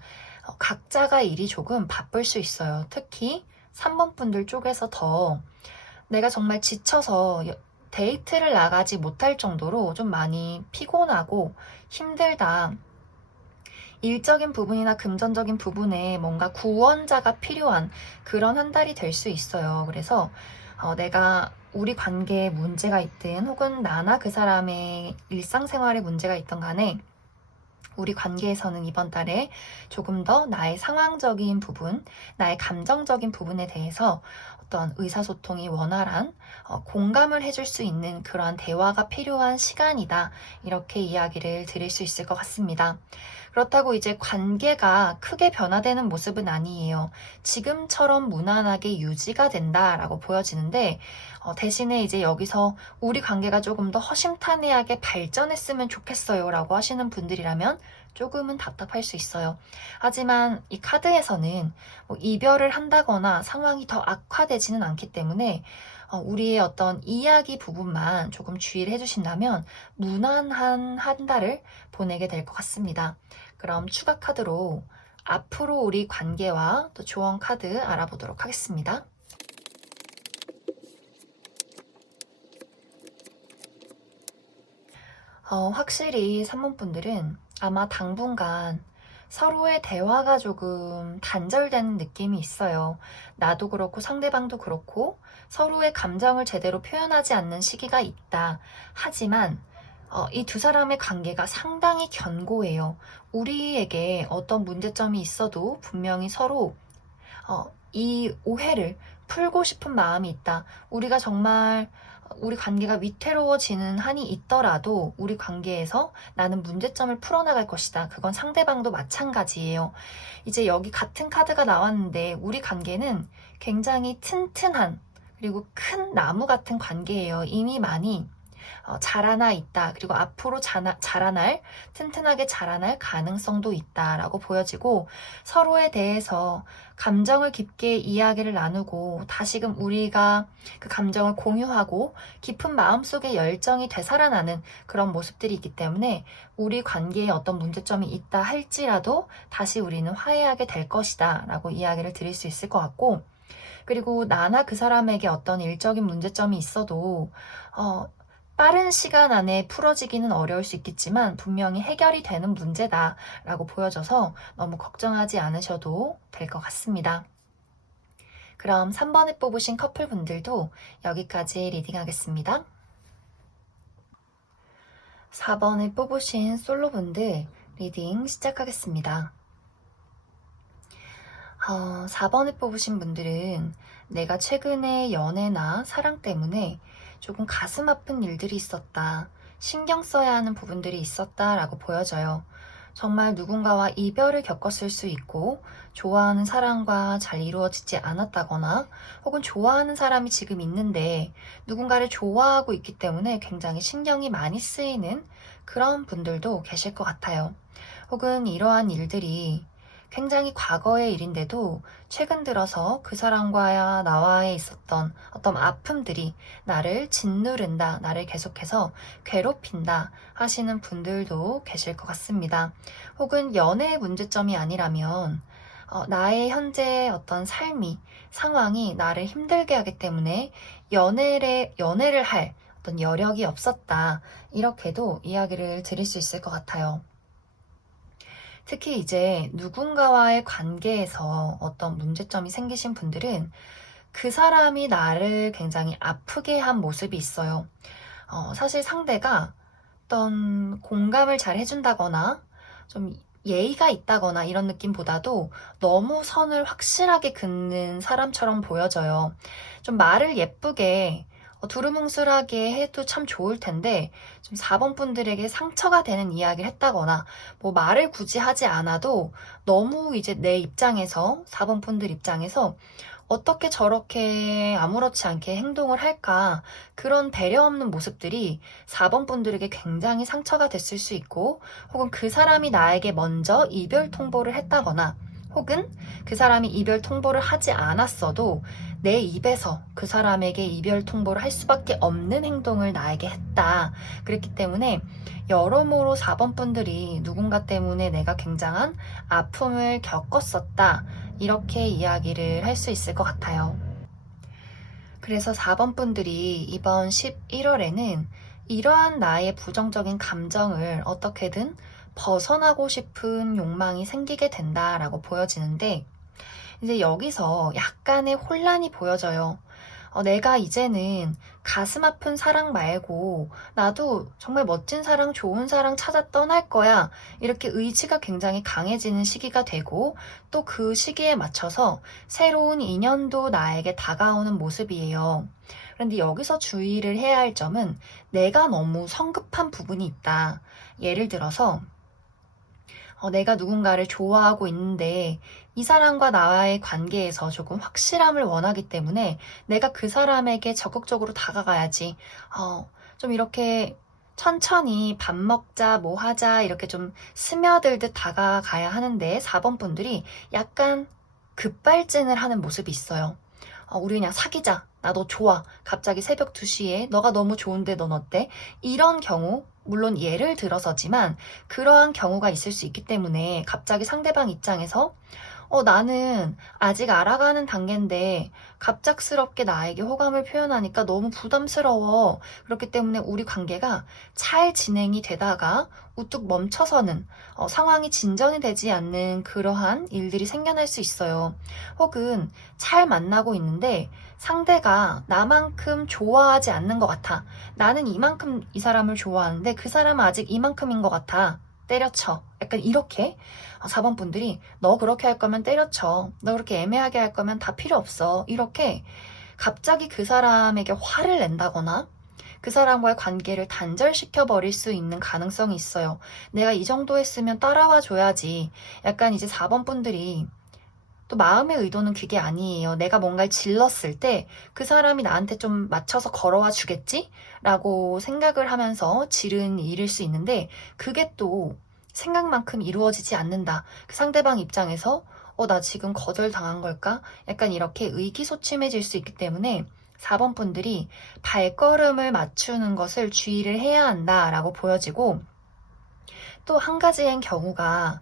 각자가 일이 조금 바쁠 수 있어요. 특히 3번 분들 쪽에서 더 내가 정말 지쳐서 데이트를 나가지 못할 정도로 좀 많이 피곤하고 힘들다, 일적인 부분이나 금전적인 부분에 뭔가 구원자가 필요한 그런 한 달이 될 수 있어요. 그래서 내가 우리 관계에 문제가 있든 혹은 나나 그 사람의 일상생활에 문제가 있던 간에 우리 관계에서는 이번 달에 조금 더 나의 상황적인 부분, 나의 감정적인 부분에 대해서 어떤 의사소통이 원활한 공감을 해줄 수 있는 그러한 대화가 필요한 시간이다. 이렇게 이야기를 드릴 수 있을 것 같습니다. 그렇다고 이제 관계가 크게 변화되는 모습은 아니에요. 지금처럼 무난하게 유지가 된다라고 보여지는데, 대신에 이제 여기서 우리 관계가 조금 더 허심탄회하게 발전했으면 좋겠어요 라고 하시는 분들이라면 조금은 답답할 수 있어요. 하지만 이 카드에서는 뭐 이별을 한다거나 상황이 더 악화되지는 않기 때문에 우리의 어떤 이야기 부분만 조금 주의를 해주신다면 무난한 한 달을 보내게 될 것 같습니다. 그럼 추가 카드로 앞으로 우리 관계와 또 조언 카드 알아보도록 하겠습니다. 확실히 3번 분들은 아마 당분간 서로의 대화가 조금 단절되는 느낌이 있어요. 나도 그렇고 상대방도 그렇고 서로의 감정을 제대로 표현하지 않는 시기가 있다. 하지만 이 두 사람의 관계가 상당히 견고해요. 우리에게 어떤 문제점이 있어도 분명히 서로 이 오해를 풀고 싶은 마음이 있다. 우리가 정말 우리 관계가 위태로워지는 한이 있더라도 우리 관계에서 나는 문제점을 풀어나갈 것이다. 그건 상대방도 마찬가지예요. 이제 여기 같은 카드가 나왔는데 우리 관계는 굉장히 튼튼한 그리고 큰 나무 같은 관계예요. 이미 많이 자라나 있다. 그리고 앞으로 자라날, 튼튼하게 자라날 가능성도 있다라고 보여지고 서로에 대해서 감정을 깊게 이야기를 나누고 다시금 우리가 그 감정을 공유하고 깊은 마음속에 열정이 되살아나는 그런 모습들이 있기 때문에 우리 관계에 어떤 문제점이 있다 할지라도 다시 우리는 화해하게 될 것이다 라고 이야기를 드릴 수 있을 것 같고 그리고 나나 그 사람에게 어떤 일적인 문제점이 있어도 빠른 시간 안에 풀어지기는 어려울 수 있겠지만 분명히 해결이 되는 문제다라고 보여져서 너무 걱정하지 않으셔도 될 것 같습니다. 그럼 3번에 뽑으신 커플분들도 여기까지 리딩하겠습니다. 4번에 뽑으신 솔로분들 리딩 시작하겠습니다. 4번에 뽑으신 분들은 내가 최근에 연애나 사랑 때문에 조금 가슴 아픈 일들이 있었다. 신경 써야 하는 부분들이 있었다 라고 보여져요. 정말 누군가와 이별을 겪었을 수 있고 좋아하는 사람과 잘 이루어지지 않았다거나 혹은 좋아하는 사람이 지금 있는데 누군가를 좋아하고 있기 때문에 굉장히 신경이 많이 쓰이는 그런 분들도 계실 것 같아요. 혹은 이러한 일들이 굉장히 과거의 일인데도 최근 들어서 그 사람과 나와의 있었던 어떤 아픔들이 나를 짓누른다, 나를 계속해서 괴롭힌다 하시는 분들도 계실 것 같습니다. 혹은 연애의 문제점이 아니라면 나의 현재 어떤 삶이, 상황이 나를 힘들게 하기 때문에 연애를 할 어떤 여력이 없었다. 이렇게도 이야기를 드릴 수 있을 것 같아요. 특히 이제 누군가와의 관계에서 어떤 문제점이 생기신 분들은 그 사람이 나를 굉장히 아프게 한 모습이 있어요. 사실 상대가 어떤 공감을 잘 해준다거나 좀 예의가 있다거나 이런 느낌보다도 너무 선을 확실하게 긋는 사람처럼 보여져요. 좀 말을 예쁘게 두루뭉술하게 해도 참 좋을 텐데 좀 4번 분들에게 상처가 되는 이야기를 했다거나 뭐 말을 굳이 하지 않아도 너무 이제 내 입장에서 4번 분들 입장에서 어떻게 저렇게 아무렇지 않게 행동을 할까 그런 배려 없는 모습들이 4번 분들에게 굉장히 상처가 됐을 수 있고 혹은 그 사람이 나에게 먼저 이별 통보를 했다거나 혹은 그 사람이 이별 통보를 하지 않았어도 내 입에서 그 사람에게 이별 통보를 할 수밖에 없는 행동을 나에게 했다. 그랬기 때문에 여러모로 4번 분들이 누군가 때문에 내가 굉장한 아픔을 겪었었다. 이렇게 이야기를 할 수 있을 것 같아요. 그래서 4번 분들이 이번 11월에는 이러한 나의 부정적인 감정을 어떻게든 벗어나고 싶은 욕망이 생기게 된다라고 보여지는데 이제 여기서 약간의 혼란이 보여져요. 내가 이제는 가슴 아픈 사랑 말고 나도 정말 멋진 사랑, 좋은 사랑 찾아 떠날 거야. 이렇게 의지가 굉장히 강해지는 시기가 되고 또 그 시기에 맞춰서 새로운 인연도 나에게 다가오는 모습이에요. 그런데 여기서 주의를 해야 할 점은 내가 너무 성급한 부분이 있다. 예를 들어서 내가 누군가를 좋아하고 있는데 이 사람과 나와의 관계에서 조금 확실함을 원하기 때문에 내가 그 사람에게 적극적으로 다가가야지. 좀 이렇게 천천히 밥 먹자, 뭐 하자 이렇게 좀 스며들듯 다가가야 하는데 4번 분들이 약간 급발진을 하는 모습이 있어요. 우리 그냥 사귀자. 나 너 좋아. 갑자기 새벽 2시에 너가 너무 좋은데 넌 어때? 이런 경우 물론 예를 들어서지만 그러한 경우가 있을 수 있기 때문에 갑자기 상대방 입장에서 나는 아직 알아가는 단계인데 갑작스럽게 나에게 호감을 표현하니까 너무 부담스러워. 그렇기 때문에 우리 관계가 잘 진행이 되다가 우뚝 멈춰서는 상황이 진전이 되지 않는 그러한 일들이 생겨날 수 있어요. 혹은 잘 만나고 있는데 상대가 나만큼 좋아하지 않는 것 같아. 나는 이만큼 이 사람을 좋아하는데 그 사람은 아직 이만큼인 것 같아. 때려쳐. 약간 이렇게 4번 분들이 너 그렇게 할 거면 때려쳐. 너 그렇게 애매하게 할 거면 다 필요 없어. 이렇게 갑자기 그 사람에게 화를 낸다거나 그 사람과의 관계를 단절시켜 버릴 수 있는 가능성이 있어요. 내가 이 정도 했으면 따라와 줘야지. 약간 이제 4번 분들이 또 마음의 의도는 그게 아니에요. 내가 뭔가를 질렀을 때 그 사람이 나한테 좀 맞춰서 걸어와 주겠지? 라고 생각을 하면서 지른 일일 수 있는데 그게 또 생각만큼 이루어지지 않는다. 그 상대방 입장에서 나 지금 거절당한 걸까? 약간 이렇게 의기소침해질 수 있기 때문에 4번 분들이 발걸음을 맞추는 것을 주의를 해야 한다라고 보여지고 또 한 가지의 경우가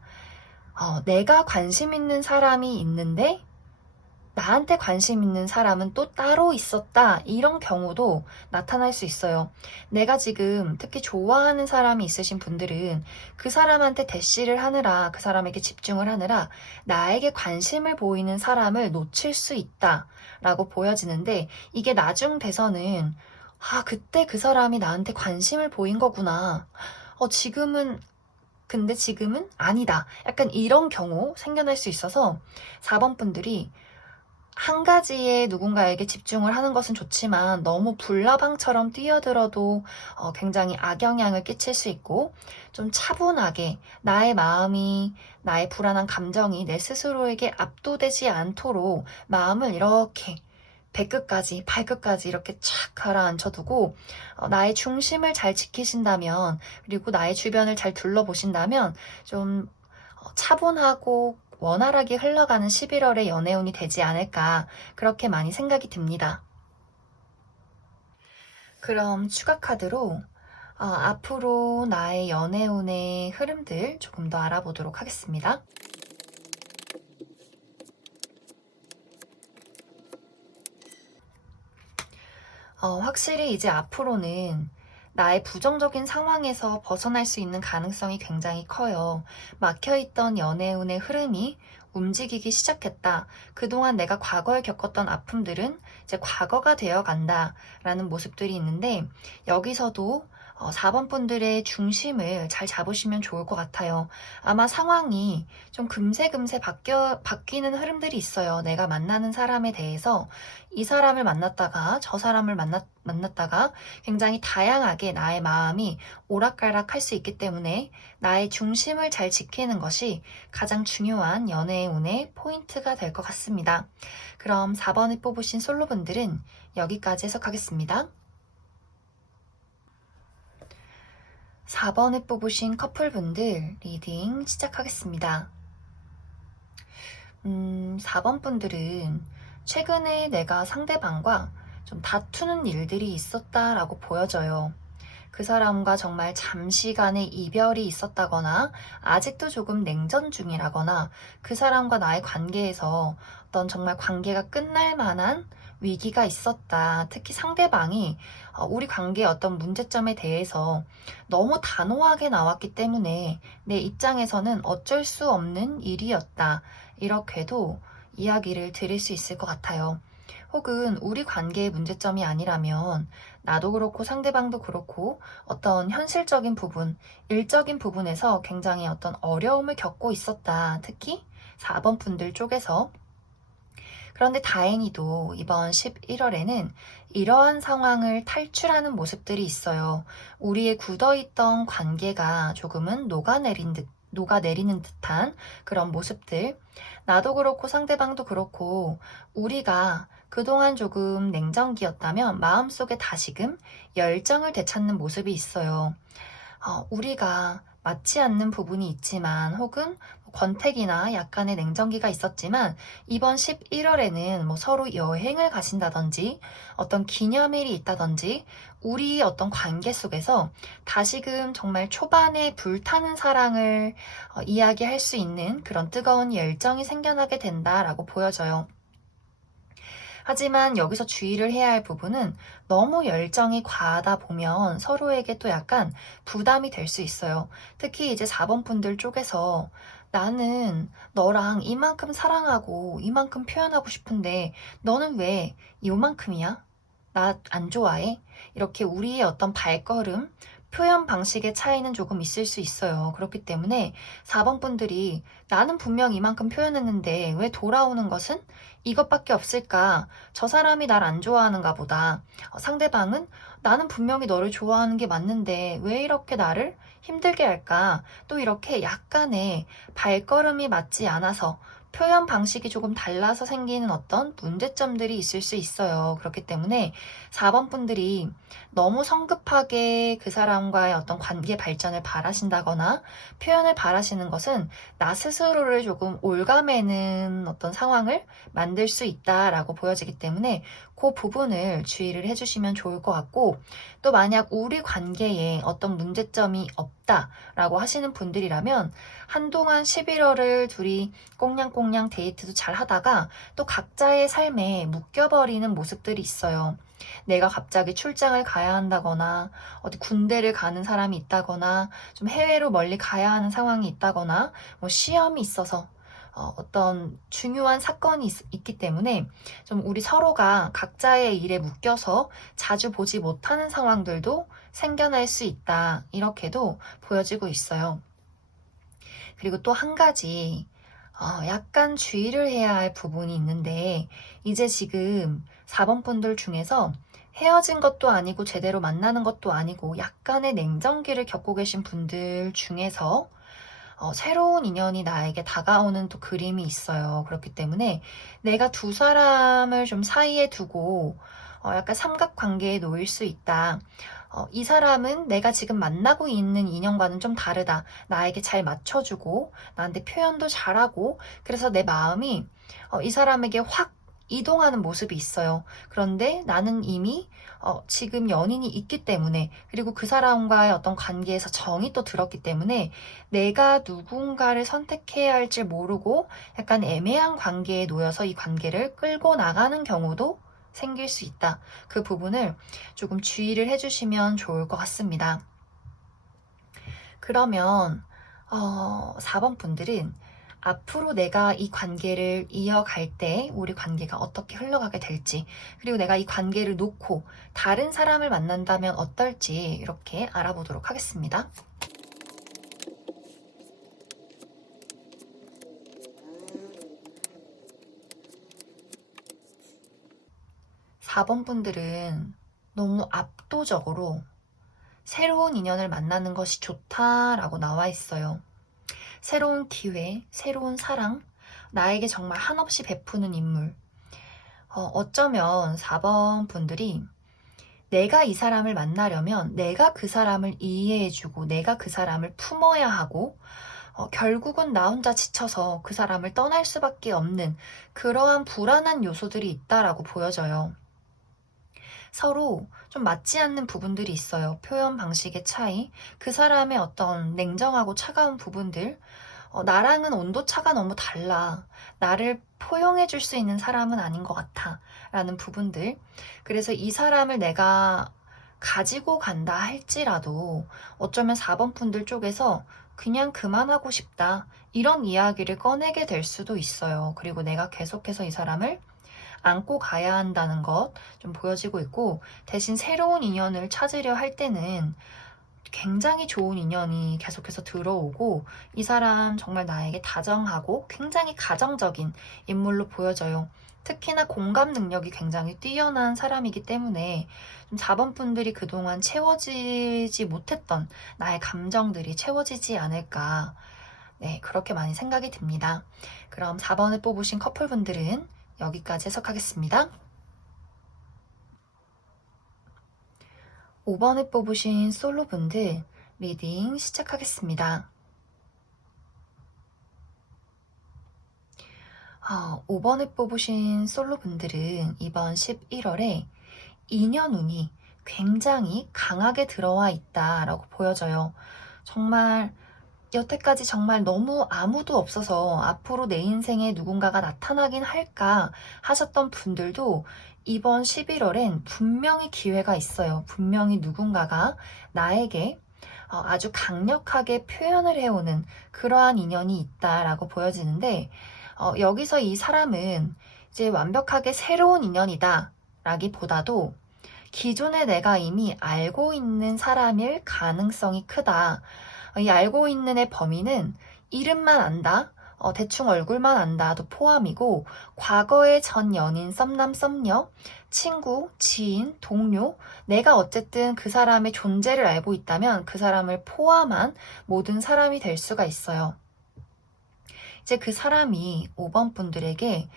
내가 관심 있는 사람이 있는데 나한테 관심 있는 사람은 또 따로 있었다. 이런 경우도 나타날 수 있어요. 내가 지금 특히 좋아하는 사람이 있으신 분들은 그 사람한테 대시를 하느라, 그 사람에게 집중을 하느라 나에게 관심을 보이는 사람을 놓칠 수 있다. 라고 보여지는데 이게 나중 돼서는 그때 그 사람이 나한테 관심을 보인 거구나. 근데 지금은 아니다. 약간 이런 경우 생겨날 수 있어서 4번 분들이 한 가지에 누군가에게 집중을 하는 것은 좋지만 너무 불나방처럼 뛰어들어도 굉장히 악영향을 끼칠 수 있고 좀 차분하게 나의 마음이 나의 불안한 감정이 내 스스로에게 압도되지 않도록 마음을 이렇게 배끝까지 발끝까지 이렇게 착 가라앉혀두고 나의 중심을 잘 지키신다면 그리고 나의 주변을 잘 둘러보신다면 좀 차분하고 원활하게 흘러가는 11월의 연애운이 되지 않을까 그렇게 많이 생각이 듭니다. 그럼 추가 카드로 앞으로 나의 연애운의 흐름들 조금 더 알아보도록 하겠습니다. 확실히 이제 앞으로는 나의 부정적인 상황에서 벗어날 수 있는 가능성이 굉장히 커요. 막혀있던 연애운의 흐름이 움직이기 시작했다. 그동안 내가 과거에 겪었던 아픔들은 이제 과거가 되어 간다라는 모습들이 있는데 여기서도 4번 분들의 중심을 잘 잡으시면 좋을 것 같아요. 아마 상황이 좀 금세금세 바뀌는 흐름들이 있어요. 내가 만나는 사람에 대해서 이 사람을 만났다가 저 사람을 만났다가 굉장히 다양하게 나의 마음이 오락가락 할 수 있기 때문에 나의 중심을 잘 지키는 것이 가장 중요한 연애의 운의 포인트가 될 것 같습니다. 그럼 4번을 뽑으신 솔로분들은 여기까지 해석하겠습니다. 4번을 뽑으신 커플분들 리딩 시작하겠습니다. 4번 분들은 최근에 내가 상대방과 좀 다투는 일들이 있었다라고 보여져요. 그 사람과 정말 잠시간의 이별이 있었다거나 아직도 조금 냉전 중이라거나 그 사람과 나의 관계에서 어떤 정말 관계가 끝날 만한 위기가 있었다. 특히 상대방이 우리 관계의 어떤 문제점에 대해서 너무 단호하게 나왔기 때문에 내 입장에서는 어쩔 수 없는 일이었다. 이렇게도 이야기를 드릴 수 있을 것 같아요. 혹은 우리 관계의 문제점이 아니라면 나도 그렇고 상대방도 그렇고 어떤 현실적인 부분, 일적인 부분에서 굉장히 어떤 어려움을 겪고 있었다. 특히 4번 분들 쪽에서. 그런데 다행히도 이번 11월에는 이러한 상황을 탈출하는 모습들이 있어요. 우리의 굳어있던 관계가 조금은 녹아내리는 듯한 그런 모습들. 나도 그렇고 상대방도 그렇고 우리가 그동안 조금 냉정기였다면 마음속에 다시금 열정을 되찾는 모습이 있어요. 우리가 맞지 않는 부분이 있지만 혹은 권태기나 약간의 냉정기가 있었지만 이번 11월에는 서로 여행을 가신다든지 어떤 기념일이 있다든지 우리 어떤 관계 속에서 다시금 정말 초반에 불타는 사랑을 이야기할 수 있는 그런 뜨거운 열정이 생겨나게 된다라고 보여져요. 하지만 여기서 주의를 해야 할 부분은 너무 열정이 과하다 보면 서로에게 또 약간 부담이 될 수 있어요. 특히 이제 4번 분들 쪽에서 나는 너랑 이만큼 사랑하고 이만큼 표현하고 싶은데 너는 왜 이만큼이야? 나 안 좋아해? 이렇게 우리의 어떤 발걸음, 표현 방식의 차이는 조금 있을 수 있어요. 그렇기 때문에 4번 분들이 나는 분명 이만큼 표현했는데 왜 돌아오는 것은 이것밖에 없을까? 저 사람이 날 안 좋아하는가 보다. 상대방은 나는 분명히 너를 좋아하는 게 맞는데 왜 이렇게 나를 힘들게 할까? 또 이렇게 약간의 발걸음이 맞지 않아서 표현 방식이 조금 달라서 생기는 어떤 문제점들이 있을 수 있어요. 그렇기 때문에 4번 분들이 너무 성급하게 그 사람과의 어떤 관계 발전을 바라신다거나 표현을 바라시는 것은 나 스스로를 조금 올가매는 어떤 상황을 만들 수 있다라고 보여지기 때문에 그 부분을 주의를 해주시면 좋을 것 같고, 또 만약 우리 관계에 어떤 문제점이 없다라고 하시는 분들이라면 한동안 11월을 둘이 꽁냥꽁냥 데이트도 잘 하다가 또 각자의 삶에 묶여버리는 모습들이 있어요. 내가 갑자기 출장을 가야 한다거나 어디 군대를 가는 사람이 있다거나 좀 해외로 멀리 가야 하는 상황이 있다거나 뭐 시험이 있어서 어떤 중요한 사건이 있기 때문에 좀 우리 서로가 각자의 일에 묶여서 자주 보지 못하는 상황들도 생겨날 수 있다. 이렇게도 보여지고 있어요. 그리고 또 한 가지 약간 주의를 해야 할 부분이 있는데, 이제 지금 4번 분들 중에서 헤어진 것도 아니고 제대로 만나는 것도 아니고 약간의 냉정기를 겪고 계신 분들 중에서 새로운 인연이 나에게 다가오는 또 그림이 있어요. 그렇기 때문에 내가 두 사람을 좀 사이에 두고 약간 삼각관계에 놓일 수 있다. 이 사람은 내가 지금 만나고 있는 인연과는 좀 다르다. 나에게 잘 맞춰주고 나한테 표현도 잘하고 그래서 내 마음이 이 사람에게 확 이동하는 모습이 있어요. 그런데 나는 이미 지금 연인이 있기 때문에, 그리고 그 사람과의 어떤 관계에서 정이 또 들었기 때문에 내가 누군가를 선택해야 할지 모르고 약간 애매한 관계에 놓여서 이 관계를 끌고 나가는 경우도 생길 수 있다. 그 부분을 조금 주의를 해주시면 좋을 것 같습니다. 그러면 4번 분들은 앞으로 내가 이 관계를 이어갈 때 우리 관계가 어떻게 흘러가게 될지, 그리고 내가 이 관계를 놓고 다른 사람을 만난다면 어떨지 이렇게 알아보도록 하겠습니다. 4번 분들은 너무 압도적으로 새로운 인연을 만나는 것이 좋다라고 나와 있어요. 새로운 기회, 새로운 사랑, 나에게 정말 한없이 베푸는 인물. 어쩌면 4번 분들이 내가 이 사람을 만나려면 내가 그 사람을 이해해주고 내가 그 사람을 품어야 하고 결국은 나 혼자 지쳐서 그 사람을 떠날 수밖에 없는 그러한 불안한 요소들이 있다라고 보여져요. 서로 좀 맞지 않는 부분들이 있어요. 표현 방식의 차이, 그 사람의 어떤 냉정하고 차가운 부분들, 나랑은 온도차가 너무 달라. 나를 포용해 줄 수 있는 사람은 아닌 것 같아. 라는 부분들. 그래서 이 사람을 내가 가지고 간다 할지라도 어쩌면 4번 분들 쪽에서 그냥 그만하고 싶다. 이런 이야기를 꺼내게 될 수도 있어요. 그리고 내가 계속해서 이 사람을 안고 가야 한다는 것 좀 보여지고 있고, 대신 새로운 인연을 찾으려 할 때는 굉장히 좋은 인연이 계속해서 들어오고 이 사람 정말 나에게 다정하고 굉장히 가정적인 인물로 보여져요. 특히나 공감 능력이 굉장히 뛰어난 사람이기 때문에 좀 4번 분들이 그동안 채워지지 못했던 나의 감정들이 채워지지 않을까, 네, 그렇게 많이 생각이 듭니다. 그럼 4번을 뽑으신 커플분들은 여기까지 해석하겠습니다. 5번을 뽑으신 솔로분들 리딩 시작하겠습니다. 5번을 뽑으신 솔로분들은 이번 11월에 인연운이 굉장히 강하게 들어와 있다라고 보여져요. 정말 여태까지 정말 너무 아무도 없어서 앞으로 내 인생에 누군가가 나타나긴 할까 하셨던 분들도 이번 11월엔 분명히 기회가 있어요. 분명히 누군가가 나에게 아주 강력하게 표현을 해오는 그러한 인연이 있다라고 보여지는데, 여기서 이 사람은 이제 완벽하게 새로운 인연이다 라기보다도 기존에 내가 이미 알고 있는 사람일 가능성이 크다. 이 알고 있는 의 범위는 이름만 안다, 대충 얼굴만 안다도 포함이고, 과거의 전 연인, 썸남, 썸녀, 친구, 지인, 동료, 내가 어쨌든 그 사람의 존재를 알고 있다면 그 사람을 포함한 모든 사람이 될 수가 있어요. 이제 그 사람이 5번 분들에게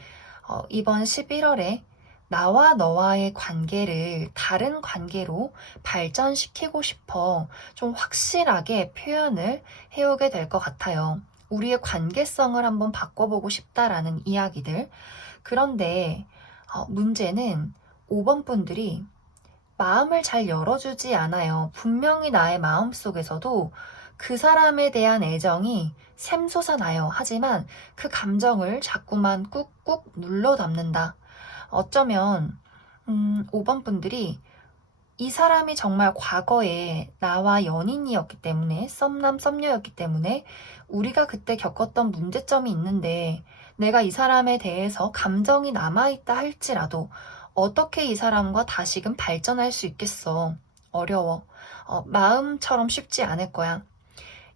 이번 11월에 나와 너와의 관계를 다른 관계로 발전시키고 싶어 좀 확실하게 표현을 해오게 될 것 같아요. 우리의 관계성을 한번 바꿔보고 싶다라는 이야기들. 그런데 문제는 5번 분들이 마음을 잘 열어주지 않아요. 분명히 나의 마음 속에서도 그 사람에 대한 애정이 샘솟아나요. 하지만 그 감정을 자꾸만 꾹꾹 눌러 담는다. 어쩌면 5번 분들이 이 사람이 정말 과거에 나와 연인이었기 때문에, 썸남, 썸녀였기 때문에 우리가 그때 겪었던 문제점이 있는데, 내가 이 사람에 대해서 감정이 남아있다 할지라도 어떻게 이 사람과 다시금 발전할 수 있겠어. 어려워. 마음처럼 쉽지 않을 거야.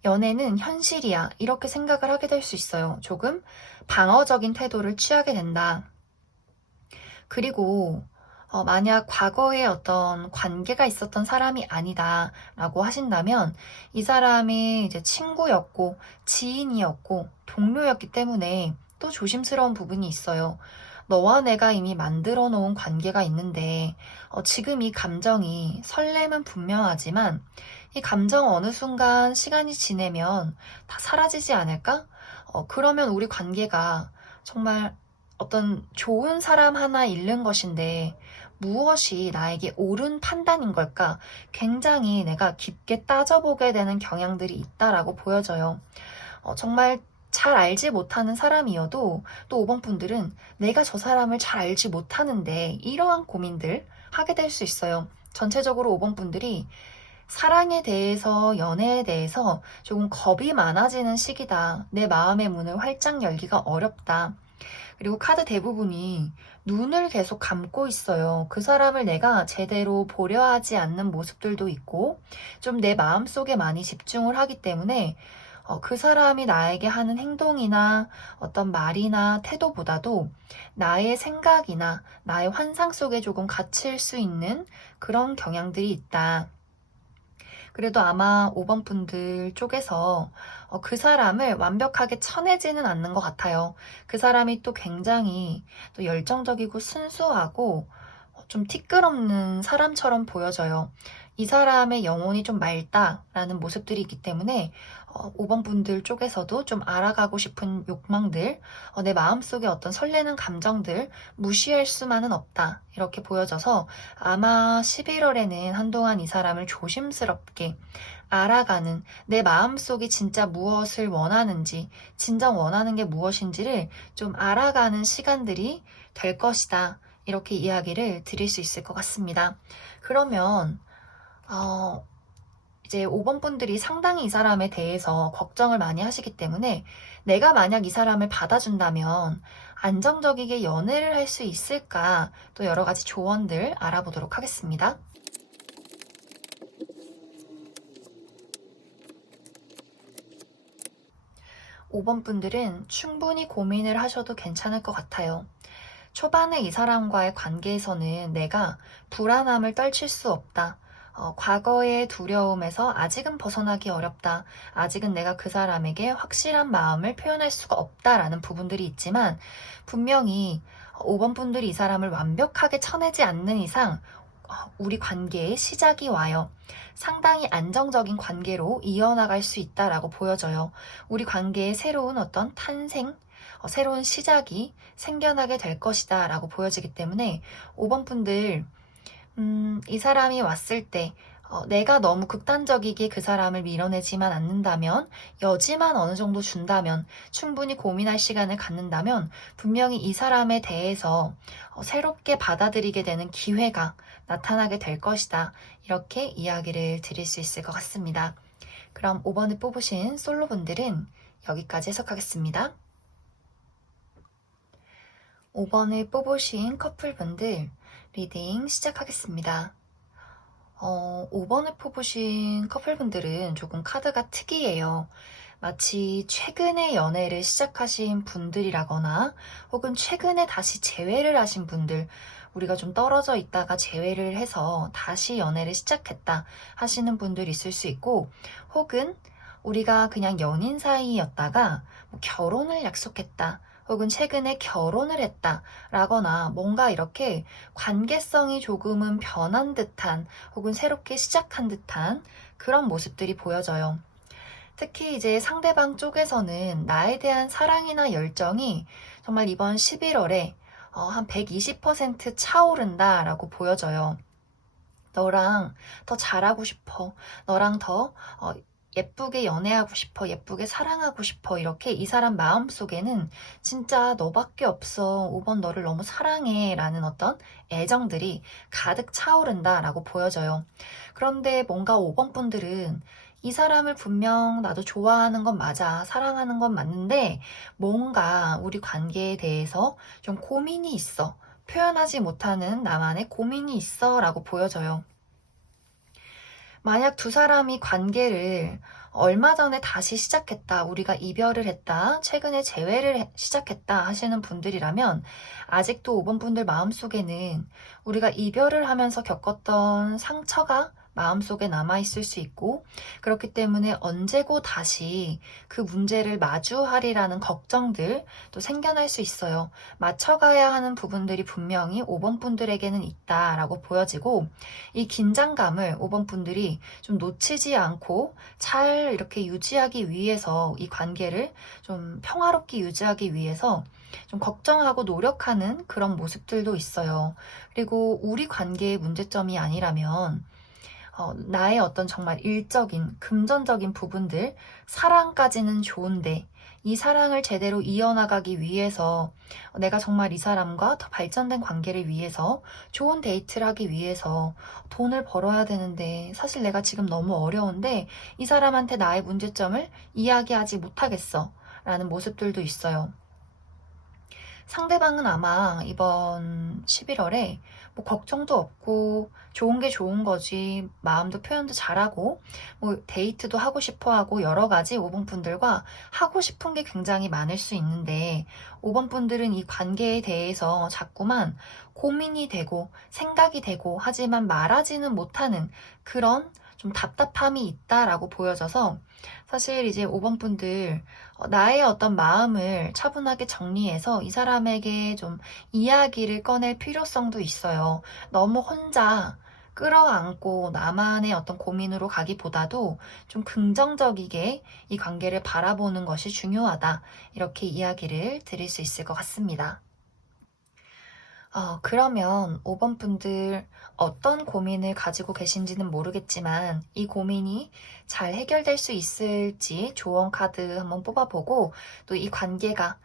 연애는 현실이야. 이렇게 생각을 하게 될 수 있어요. 조금 방어적인 태도를 취하게 된다. 그리고 만약 과거에 어떤 관계가 있었던 사람이 아니다라고 하신다면, 이 사람이 이제 친구였고 지인이었고 동료였기 때문에 또 조심스러운 부분이 있어요. 너와 내가 이미 만들어 놓은 관계가 있는데 지금 이 감정이, 설렘은 분명하지만 이 감정 어느 순간 시간이 지내면 다 사라지지 않을까? 그러면 우리 관계가 정말 어떤 좋은 사람 하나 잃는 것인데 무엇이 나에게 옳은 판단인 걸까? 굉장히 내가 깊게 따져보게 되는 경향들이 있다라고 보여져요. 정말 잘 알지 못하는 사람이어도 또 5번 분들은 내가 저 사람을 잘 알지 못하는데 이러한 고민들 하게 될 수 있어요. 전체적으로 5번 분들이 사랑에 대해서, 연애에 대해서 조금 겁이 많아지는 시기다. 내 마음의 문을 활짝 열기가 어렵다. 그리고 카드 대부분이 눈을 계속 감고 있어요. 그 사람을 내가 제대로 보려 하지 않는 모습들도 있고, 좀 내 마음속에 많이 집중을 하기 때문에 그 사람이 나에게 하는 행동이나 어떤 말이나 태도보다도 나의 생각이나 나의 환상 속에 조금 갇힐 수 있는 그런 경향들이 있다. 그래도 아마 5번 분들 쪽에서 그 사람을 완벽하게 쳐내지는 않는 것 같아요. 그 사람이 또 굉장히 또 열정적이고 순수하고 좀 티끌없는 사람처럼 보여져요. 이 사람의 영혼이 좀 맑다라는 모습들이 있기 때문에 5번 분들 쪽에서도 좀 알아가고 싶은 욕망들, 내 마음속에 어떤 설레는 감정들 무시할 수만은 없다. 이렇게 보여져서 아마 11월에는 한동안 이 사람을 조심스럽게 알아가는, 내 마음속이 진짜 무엇을 원하는지, 진정 원하는 게 무엇인지를 좀 알아가는 시간들이 될 것이다. 이렇게 이야기를 드릴 수 있을 것 같습니다. 그러면 이제 5번 분들이 상당히 이 사람에 대해서 걱정을 많이 하시기 때문에 내가 만약 이 사람을 받아준다면 안정적이게 연애를 할 수 있을까, 또 여러 가지 조언들 알아보도록 하겠습니다. 5번 분들은 충분히 고민을 하셔도 괜찮을 것 같아요. 초반에 이 사람과의 관계에서는 내가 불안함을 떨칠 수 없다. 과거의 두려움에서 아직은 벗어나기 어렵다. 아직은 내가 그 사람에게 확실한 마음을 표현할 수가 없다라는 부분들이 있지만, 분명히 5번 분들이 이 사람을 완벽하게 쳐내지 않는 이상 우리 관계의 시작이 와요. 상당히 안정적인 관계로 이어나갈 수 있다라고 보여져요. 우리 관계의 새로운 어떤 탄생, 새로운 시작이 생겨나게 될 것이다 라고 보여지기 때문에 5번 분들, 이 사람이 왔을 때 내가 너무 극단적이게 그 사람을 밀어내지만 않는다면, 여지만 어느 정도 준다면, 충분히 고민할 시간을 갖는다면 분명히 이 사람에 대해서 새롭게 받아들이게 되는 기회가 나타나게 될 것이다. 이렇게 이야기를 드릴 수 있을 것 같습니다. 그럼 5번을 뽑으신 솔로분들은 여기까지 해석하겠습니다. 5번을 뽑으신 커플분들 리딩 시작하겠습니다. 5번을 뽑으신 커플분들은 조금 카드가 특이해요. 마치 최근에 연애를 시작하신 분들이라거나 혹은 최근에 다시 재회를 하신 분들, 우리가 좀 떨어져 있다가 재회를 해서 다시 연애를 시작했다 하시는 분들이 있을 수 있고, 혹은 우리가 그냥 연인 사이였다가 뭐 결혼을 약속했다. 혹은 최근에 결혼을 했다 라거나 뭔가 이렇게 관계성이 조금은 변한 듯한 혹은 새롭게 시작한 듯한 그런 모습들이 보여져요. 특히 이제 상대방 쪽에서는 나에 대한 사랑이나 열정이 정말 이번 11월에 한 120% 차오른다라고 보여져요. 너랑 더 잘하고 싶어. 너랑 더 예쁘게 연애하고 싶어. 예쁘게 사랑하고 싶어. 이렇게 이 사람 마음속에는 진짜 너밖에 없어. 5번 너를 너무 사랑해. 라는 어떤 애정들이 가득 차오른다라고 보여져요. 그런데 뭔가 5번 분들은 이 사람을 분명 나도 좋아하는 건 맞아. 사랑하는 건 맞는데 뭔가 우리 관계에 대해서 좀 고민이 있어. 표현하지 못하는 나만의 고민이 있어 라고 보여져요. 만약 두 사람이 관계를 얼마 전에 다시 시작했다, 우리가 이별을 했다, 최근에 재회를 시작했다 하시는 분들이라면 아직도 5번 분들 마음속에는 우리가 이별을 하면서 겪었던 상처가 마음속에 남아있을 수 있고, 그렇기 때문에 언제고 다시 그 문제를 마주하리라는 걱정들 또 생겨날 수 있어요. 맞춰가야 하는 부분들이 분명히 5번 분들에게는 있다라고 보여지고, 이 긴장감을 5번 분들이 좀 놓치지 않고 잘 이렇게 유지하기 위해서 이 관계를 좀 평화롭게 유지하기 위해서 좀 걱정하고 노력하는 그런 모습들도 있어요. 그리고 우리 관계의 문제점이 아니라면 나의 어떤 정말 일적인, 금전적인 부분들, 사랑까지는 좋은데, 이 사랑을 제대로 이어나가기 위해서 내가 정말 이 사람과 더 발전된 관계를 위해서 좋은 데이트를 하기 위해서 돈을 벌어야 되는데 사실 내가 지금 너무 어려운데 이 사람한테 나의 문제점을 이야기하지 못하겠어 라는 모습들도 있어요. 상대방은 아마 이번 11월에 뭐 걱정도 없고 좋은 게 좋은 거지, 마음도 표현도 잘하고 뭐 데이트도 하고 싶어 하고 여러 가지 5번 분들과 하고 싶은 게 굉장히 많을 수 있는데 5번 분들은 이 관계에 대해서 자꾸만 고민이 되고 생각이 되고 하지만 말하지는 못하는 그런 좀 답답함이 있다라고 보여져서, 사실 이제 5번 분들 나의 어떤 마음을 차분하게 정리해서 이 사람에게 좀 이야기를 꺼낼 필요성도 있어요. 너무 혼자 끌어안고 나만의 어떤 고민으로 가기보다도 좀 긍정적이게 이 관계를 바라보는 것이 중요하다. 이렇게 이야기를 드릴 수 있을 것 같습니다. 그러면 5번 분들 어떤 고민을 가지고 계신지는 모르겠지만 이 고민이 잘 해결될 수 있을지 조언 카드 한번 뽑아보고 또 이 관계가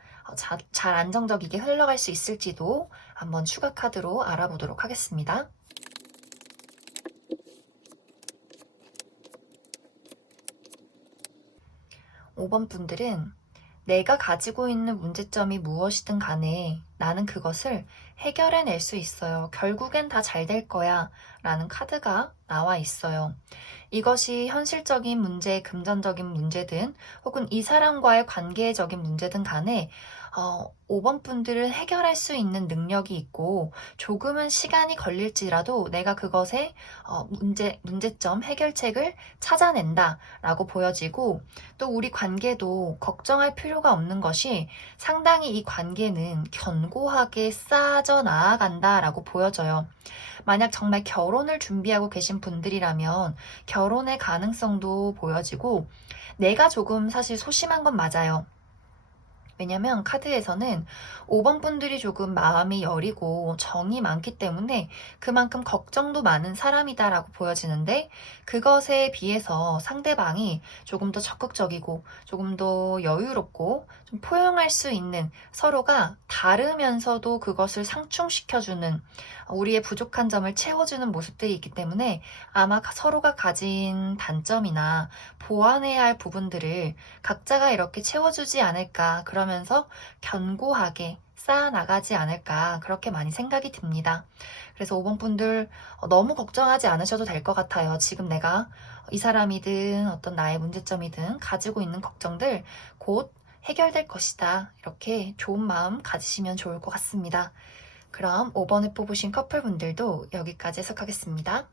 잘 안정적이게 흘러갈 수 있을지도 한번 추가 카드로 알아보도록 하겠습니다. 5번 분들은 내가 가지고 있는 문제점이 무엇이든 간에 나는 그것을 해결해낼 수 있어요. 결국엔 다 잘 될 거야. 라는 카드가 나와 있어요. 이것이 현실적인 문제, 금전적인 문제든 혹은 이 사람과의 관계적인 문제든 간에 5번 분들은 해결할 수 있는 능력이 있고 조금은 시간이 걸릴지라도 내가 그것의 문제점 해결책을 찾아낸다 라고 보여지고, 또 우리 관계도 걱정할 필요가 없는 것이 상당히 이 관계는 견고하게 쌓아져 나아간다 라고 보여져요. 만약 정말 결혼을 준비하고 계신 분들이라면 결혼의 가능성도 보여지고, 내가 조금 사실 소심한 건 맞아요. 왜냐면 카드에서는 5번 분들이 조금 마음이 여리고 정이 많기 때문에 그만큼 걱정도 많은 사람이다라고 보여지는데, 그것에 비해서 상대방이 조금 더 적극적이고 조금 더 여유롭고 좀 포용할 수 있는, 서로가 다르면서도 그것을 상충시켜주는, 우리의 부족한 점을 채워주는 모습들이 있기 때문에 아마 서로가 가진 단점이나 보완해야 할 부분들을 각자가 이렇게 채워주지 않을까, 그런 그러면서 견고하게 쌓아나가지 않을까 그렇게 많이 생각이 듭니다. 그래서 5번 분들 너무 걱정하지 않으셔도 될 것 같아요. 지금 내가 이 사람이든 어떤 나의 문제점이든 가지고 있는 걱정들 곧 해결될 것이다. 이렇게 좋은 마음 가지시면 좋을 것 같습니다. 그럼 5번을 뽑으신 커플분들도 여기까지 해석하겠습니다.